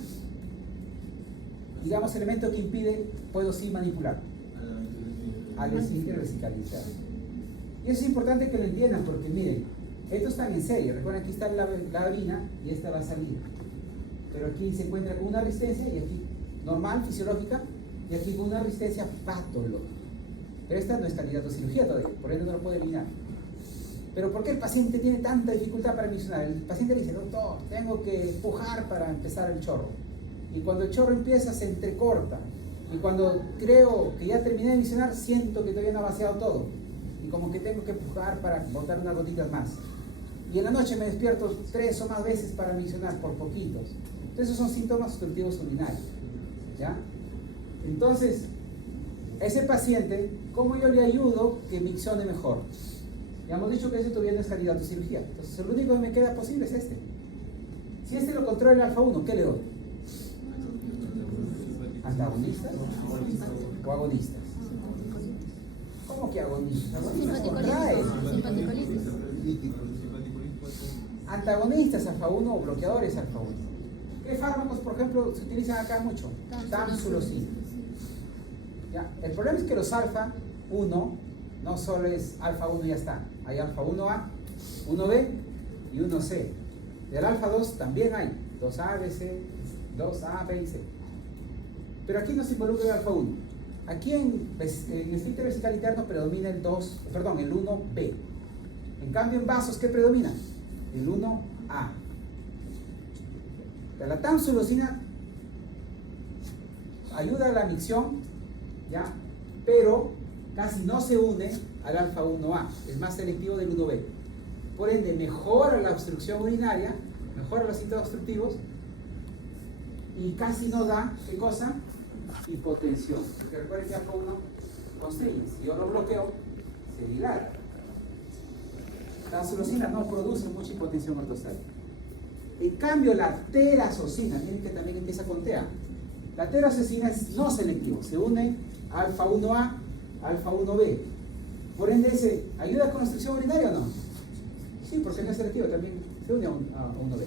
digamos, elemento que impide puedo sí manipular? Al esfínter vesical interno. Y eso es importante que lo entiendan porque miren, esto está en serie. Recuerden, aquí está la orina y esta va a salir. Pero aquí se encuentra con una resistencia y aquí normal, fisiológica, y aquí con una resistencia patológica. Pero esta no es candidato a cirugía todavía, por eso no lo puede eliminar. Pero ¿por qué el paciente tiene tanta dificultad para misionar? El paciente le dice, doctor, tengo que empujar para empezar el chorro. Y cuando el chorro empieza se entrecorta. Y cuando creo que ya terminé de misionar, siento que todavía no ha vaciado todo. Y como que tengo que empujar para botar unas gotitas más. Y en la noche me despierto 3 o más veces para miccionar por poquitos. Entonces esos son síntomas obstructivos urinarios. ¿Ya? Entonces, ese paciente, ¿cómo yo le ayudo que miccione mejor? Ya hemos dicho que ese todavía no es candidato a cirugía. Entonces el único que me queda posible es este. Si este lo controla el alfa 1, ¿qué le doy? ¿Antagonistas o agonistas? ¿Cómo que agonistas? Agonistas contrae. Antagonistas alfa 1 o bloqueadores alfa 1. ¿Qué fármacos, por ejemplo, se utilizan acá mucho? Tamsulosina. ¿Ya? El problema es que los alfa 1 no solo es alfa 1 y ya está. Hay alfa 1A, 1B y 1C. Del alfa 2 también hay 2A, B, C, 2A, B y C. Pero aquí no se involucra el alfa 1. Aquí en el esfínter vesical interno predomina el 1B. En cambio en vasos, ¿qué predomina? El 1A. La tamsulosina ayuda a la micción, ¿ya? Pero casi no se une al alfa 1A, es más selectivo del 1B. Por ende, mejora la obstrucción urinaria, mejora los síntomas obstructivos y casi no da, ¿qué cosa? Hipotensión. Porque recuerden que alfa 1 constriñe, si yo lo bloqueo, se dilata. La tamsulosina no produce mucha hipotensión ortostática. En cambio, la terazocina, miren que también empieza con TEA. La terazocina es no selectivo, se une alfa 1A, alfa 1B. Por ende, ¿ese ayuda con la obstrucción urinaria o no? Sí, porque no es selectivo, también se une a 1B.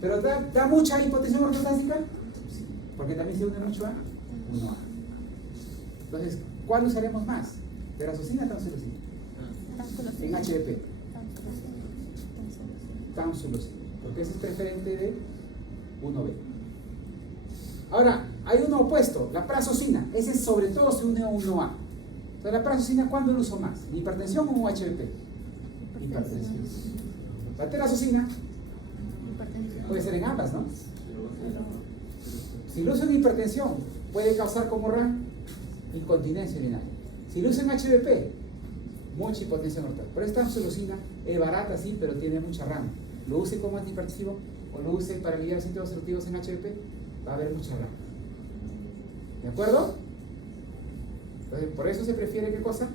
¿Pero da mucha hipotensión ortostática? Sí, porque también se une mucho a 1A. Entonces, ¿cuál usaremos más? ¿Terazocina o tamsulosina? En HBP. Tamsulosina, porque ese es preferente de 1B. Ahora, hay uno opuesto, la prazosina. Ese sobre todo se une a 1A. Entonces, la prazosina, ¿cuándo lo uso más? ¿En hipertensión o en HBP? Hipertensión. La terazocina puede ser en ambas, ¿no? Si lo uso en hipertensión, puede causar como RAM incontinencia urinaria. Si lo uso en HBP, mucha hipotensión ortal. Por esta tamsulosina es barata, sí, pero tiene mucha RAM. Lo use como antihipertensivo o lo use para aliviar síntomas obstructivos en HBP, va a haber mucha RAM. ¿De acuerdo? Entonces, por eso se prefiere, ¿qué cosa?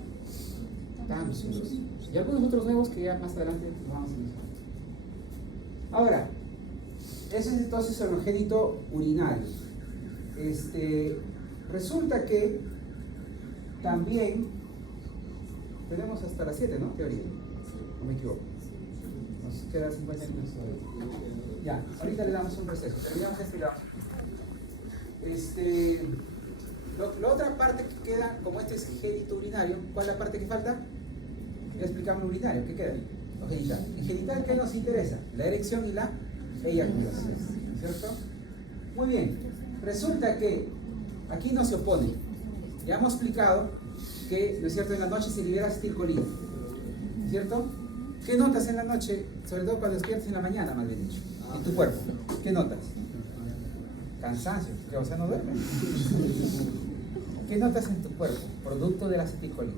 Tamsulosina. Y algunos otros nuevos que ya más adelante vamos a mencionar. Ahora, ese es entonces el congénito urinario. Resulta que también tenemos hasta las 7, ¿no? Teoría. No me equivoco. Nos quedan 50 minutos todavía. Ya, ahorita le damos un receso. Terminamos y le damos. La otra parte que queda, como este es genital urinario, ¿cuál es la parte que falta? Ya explicamos el urinario, ¿qué queda? Lo genital. En genital, ¿qué nos interesa? La erección y la eyaculación, ¿cierto? Muy bien. Resulta que aquí no se opone. Ya hemos explicado que, ¿no es cierto?, en la noche se libera acetilcolina, ¿cierto? ¿Qué notas en la noche? Sobre todo cuando despiertas en la mañana, más bien dicho, en tu cuerpo. ¿Qué notas? Cansancio, que o sea, no duermes. ¿Qué notas en tu cuerpo? Producto de la acetilcolina.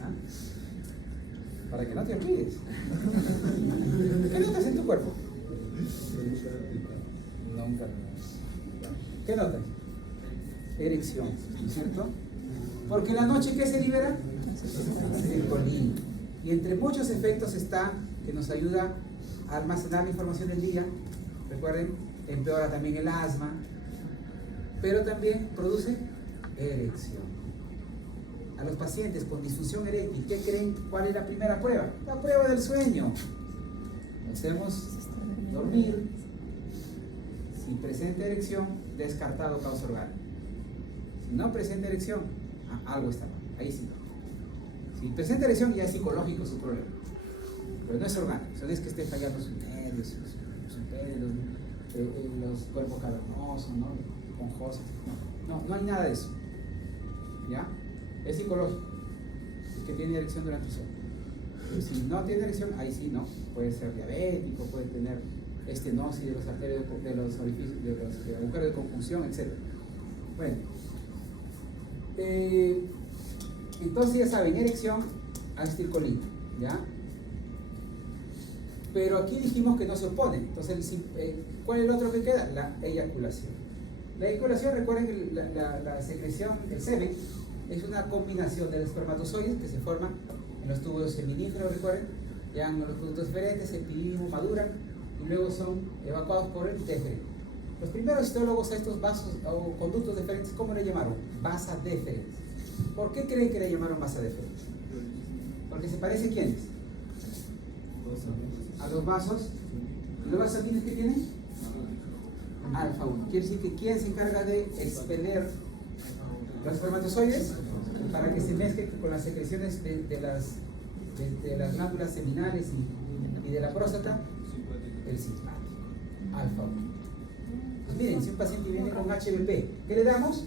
¿Ah? Para que no te olvides. ¿Qué notas en tu cuerpo? Nunca. ¿Qué notas? Erección, ¿cierto? Porque en la noche, ¿qué se libera? Acetilcolina. Y entre muchos efectos está que nos ayuda a almacenar la información del día. Recuerden, empeora también el asma, pero también produce erección. A los pacientes con disfunción eréctil, ¿qué creen? ¿Cuál es la primera prueba? La prueba del sueño. Hacemos dormir. Si presenta erección, descartado causa orgánica. Si no presenta erección, algo está mal. Ahí sí. Si presenta erección, ya es psicológico su problema. Pero no es orgánico. No es que esté fallando sus nervios, sus pelos, los cuerpos cavernosos, ¿no? Esponjosos. No hay nada de eso. ¿Ya? Es psicológico. Es que tiene erección durante el sueño. Pero si no tiene erección, ahí sí, ¿no? Puede ser diabético, puede tener estenosis de los arterios, de los orificios, de los agujeros de conjunción, etc. Bueno, Entonces ya saben, erección, acetilcolina, ¿ya? Pero aquí dijimos que no se oponen. Entonces, ¿cuál es el otro que queda? La eyaculación. La eyaculación, recuerden que la secreción del semen es una combinación de espermatozoides que se forman en los tubos seminíferos, recuerden, llegan a los productos diferentes, se epididimo, maduran y luego son evacuados por el deferente. Los primeros histólogos a estos vasos o conductos deferentes, ¿cómo le llamaron? Vasa deferens. ¿Por qué creen que le llamaron vasa deferens? Porque se parece a quiénes? A los vasos. ¿Y los vasos sanguíneos que tienen? Alfa 1. Quiere decir que ¿quién se encarga de expeler los espermatozoides? Para que se mezclen con las secreciones de las glándulas seminales y de la próstata, el simpático, alfa 1. Pues miren, si un paciente viene con HBP, ¿qué le damos?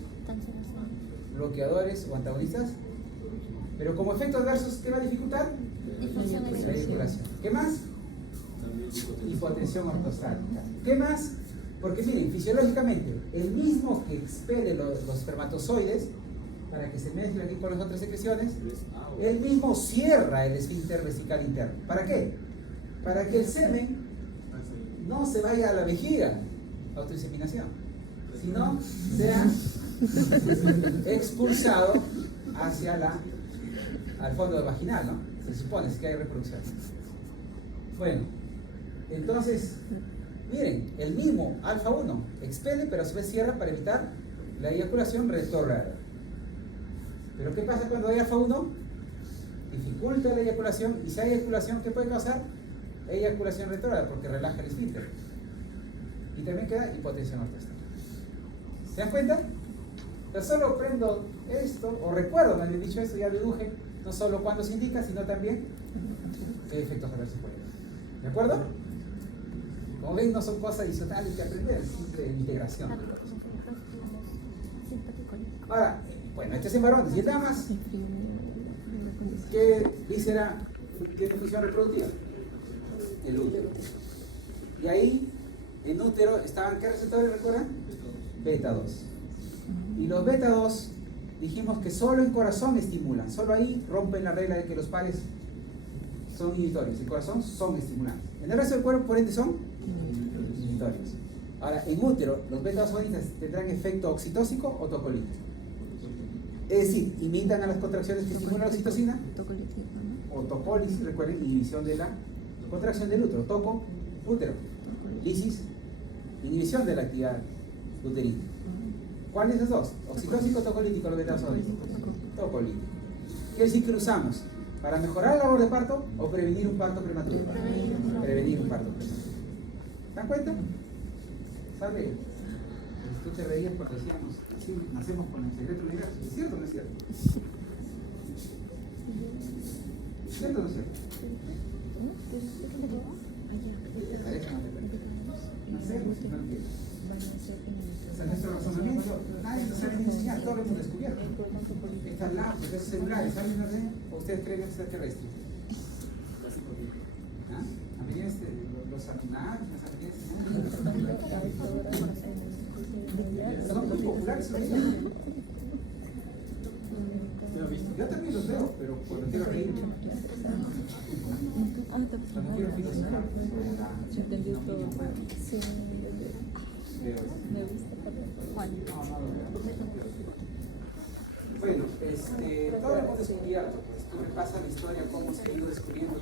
Bloqueadores o antagonistas. Pero como efectos adversos, ¿qué va a dificultar? La eyaculación. ¿Qué más? Hipotensión ortostática. ¿Qué más? Porque miren, fisiológicamente, el mismo que expele los espermatozoides para que se mezclen aquí con las otras secreciones, él mismo cierra el esfínter vesical interno. ¿Para qué? Para que el semen no se vaya a la vejiga, autoinseminación, sino sea expulsado hacia al fondo vaginal, ¿no? Se supone que hay reproducción. Bueno, entonces, miren, el mismo alfa 1 expele, pero a su vez cierra para evitar la eyaculación retrógrada. Pero ¿qué pasa cuando hay alfa 1? Dificulta la eyaculación, y si hay eyaculación, ¿qué puede causar? Eyaculación retrógrada, porque relaja el esfínter. Y también queda hipotensión ortostática. ¿Se dan cuenta? Yo solo prendo esto, o recuerdo, me habían dicho esto, ya deduje, no solo cuando se indica, sino también qué efectos adversos puede haber. ¿De acuerdo? Como ven, no son cosas adicionales que aprender, es simple integración. Ahora, bueno, este es en varones. ¿Y en damas? ¿Qué víscera tiene función reproductiva? El útero. Y ahí, en útero, estaban, ¿qué receptores recuerdan? Beta 2. Y los beta 2, dijimos que solo en corazón estimulan. Solo ahí rompen la regla de que los pares son inhibitorios. En corazón son estimulantes. En el resto del cuerpo, por ende, son inhibitorios. Ahora, en útero, los beta 2 tendrán efecto oxitóxico o tocolítico. Es decir, imitan a las contracciones que estimulan la oxitocina o tocólisis, recuerden, inhibición de la contracción del útero, toco, útero, lisis, inhibición de la actividad uterina. ¿Cuál de esos dos? ¿Oxitóxico o tocolítico los beta-sódicos? Tocolítico. ¿Qué decir que lo usamos? ¿Para mejorar la labor de parto o prevenir un parto prematuro? Prevenir un parto prematuro. ¿Se dan cuenta? ¿Sabe? Tú te reías porque decíamos, así nacemos con el secreto universo. ¿Es cierto o no es cierto? ¿Es cierto o no es cierto? Nacemos, no entiendo. O sea, nuestro razonamiento, nadie nos sabe enseñar, todo lo hemos descubierto. Estas labs, estos celulares, ¿saben no sé? ¿O ustedes creen que es extraterrestre? ¿Ah? ¿Han venido los Anunnaki, las alienígenas? Son muy populares, ¿no? Yo también los veo, pero cuando quiero reírme. Cuando quiero filosofar. Entendió todo. Sí, me gusta. Bueno, todo lo hemos descubierto, pues tú me pasas la historia, cómo se ha ido descubriendo.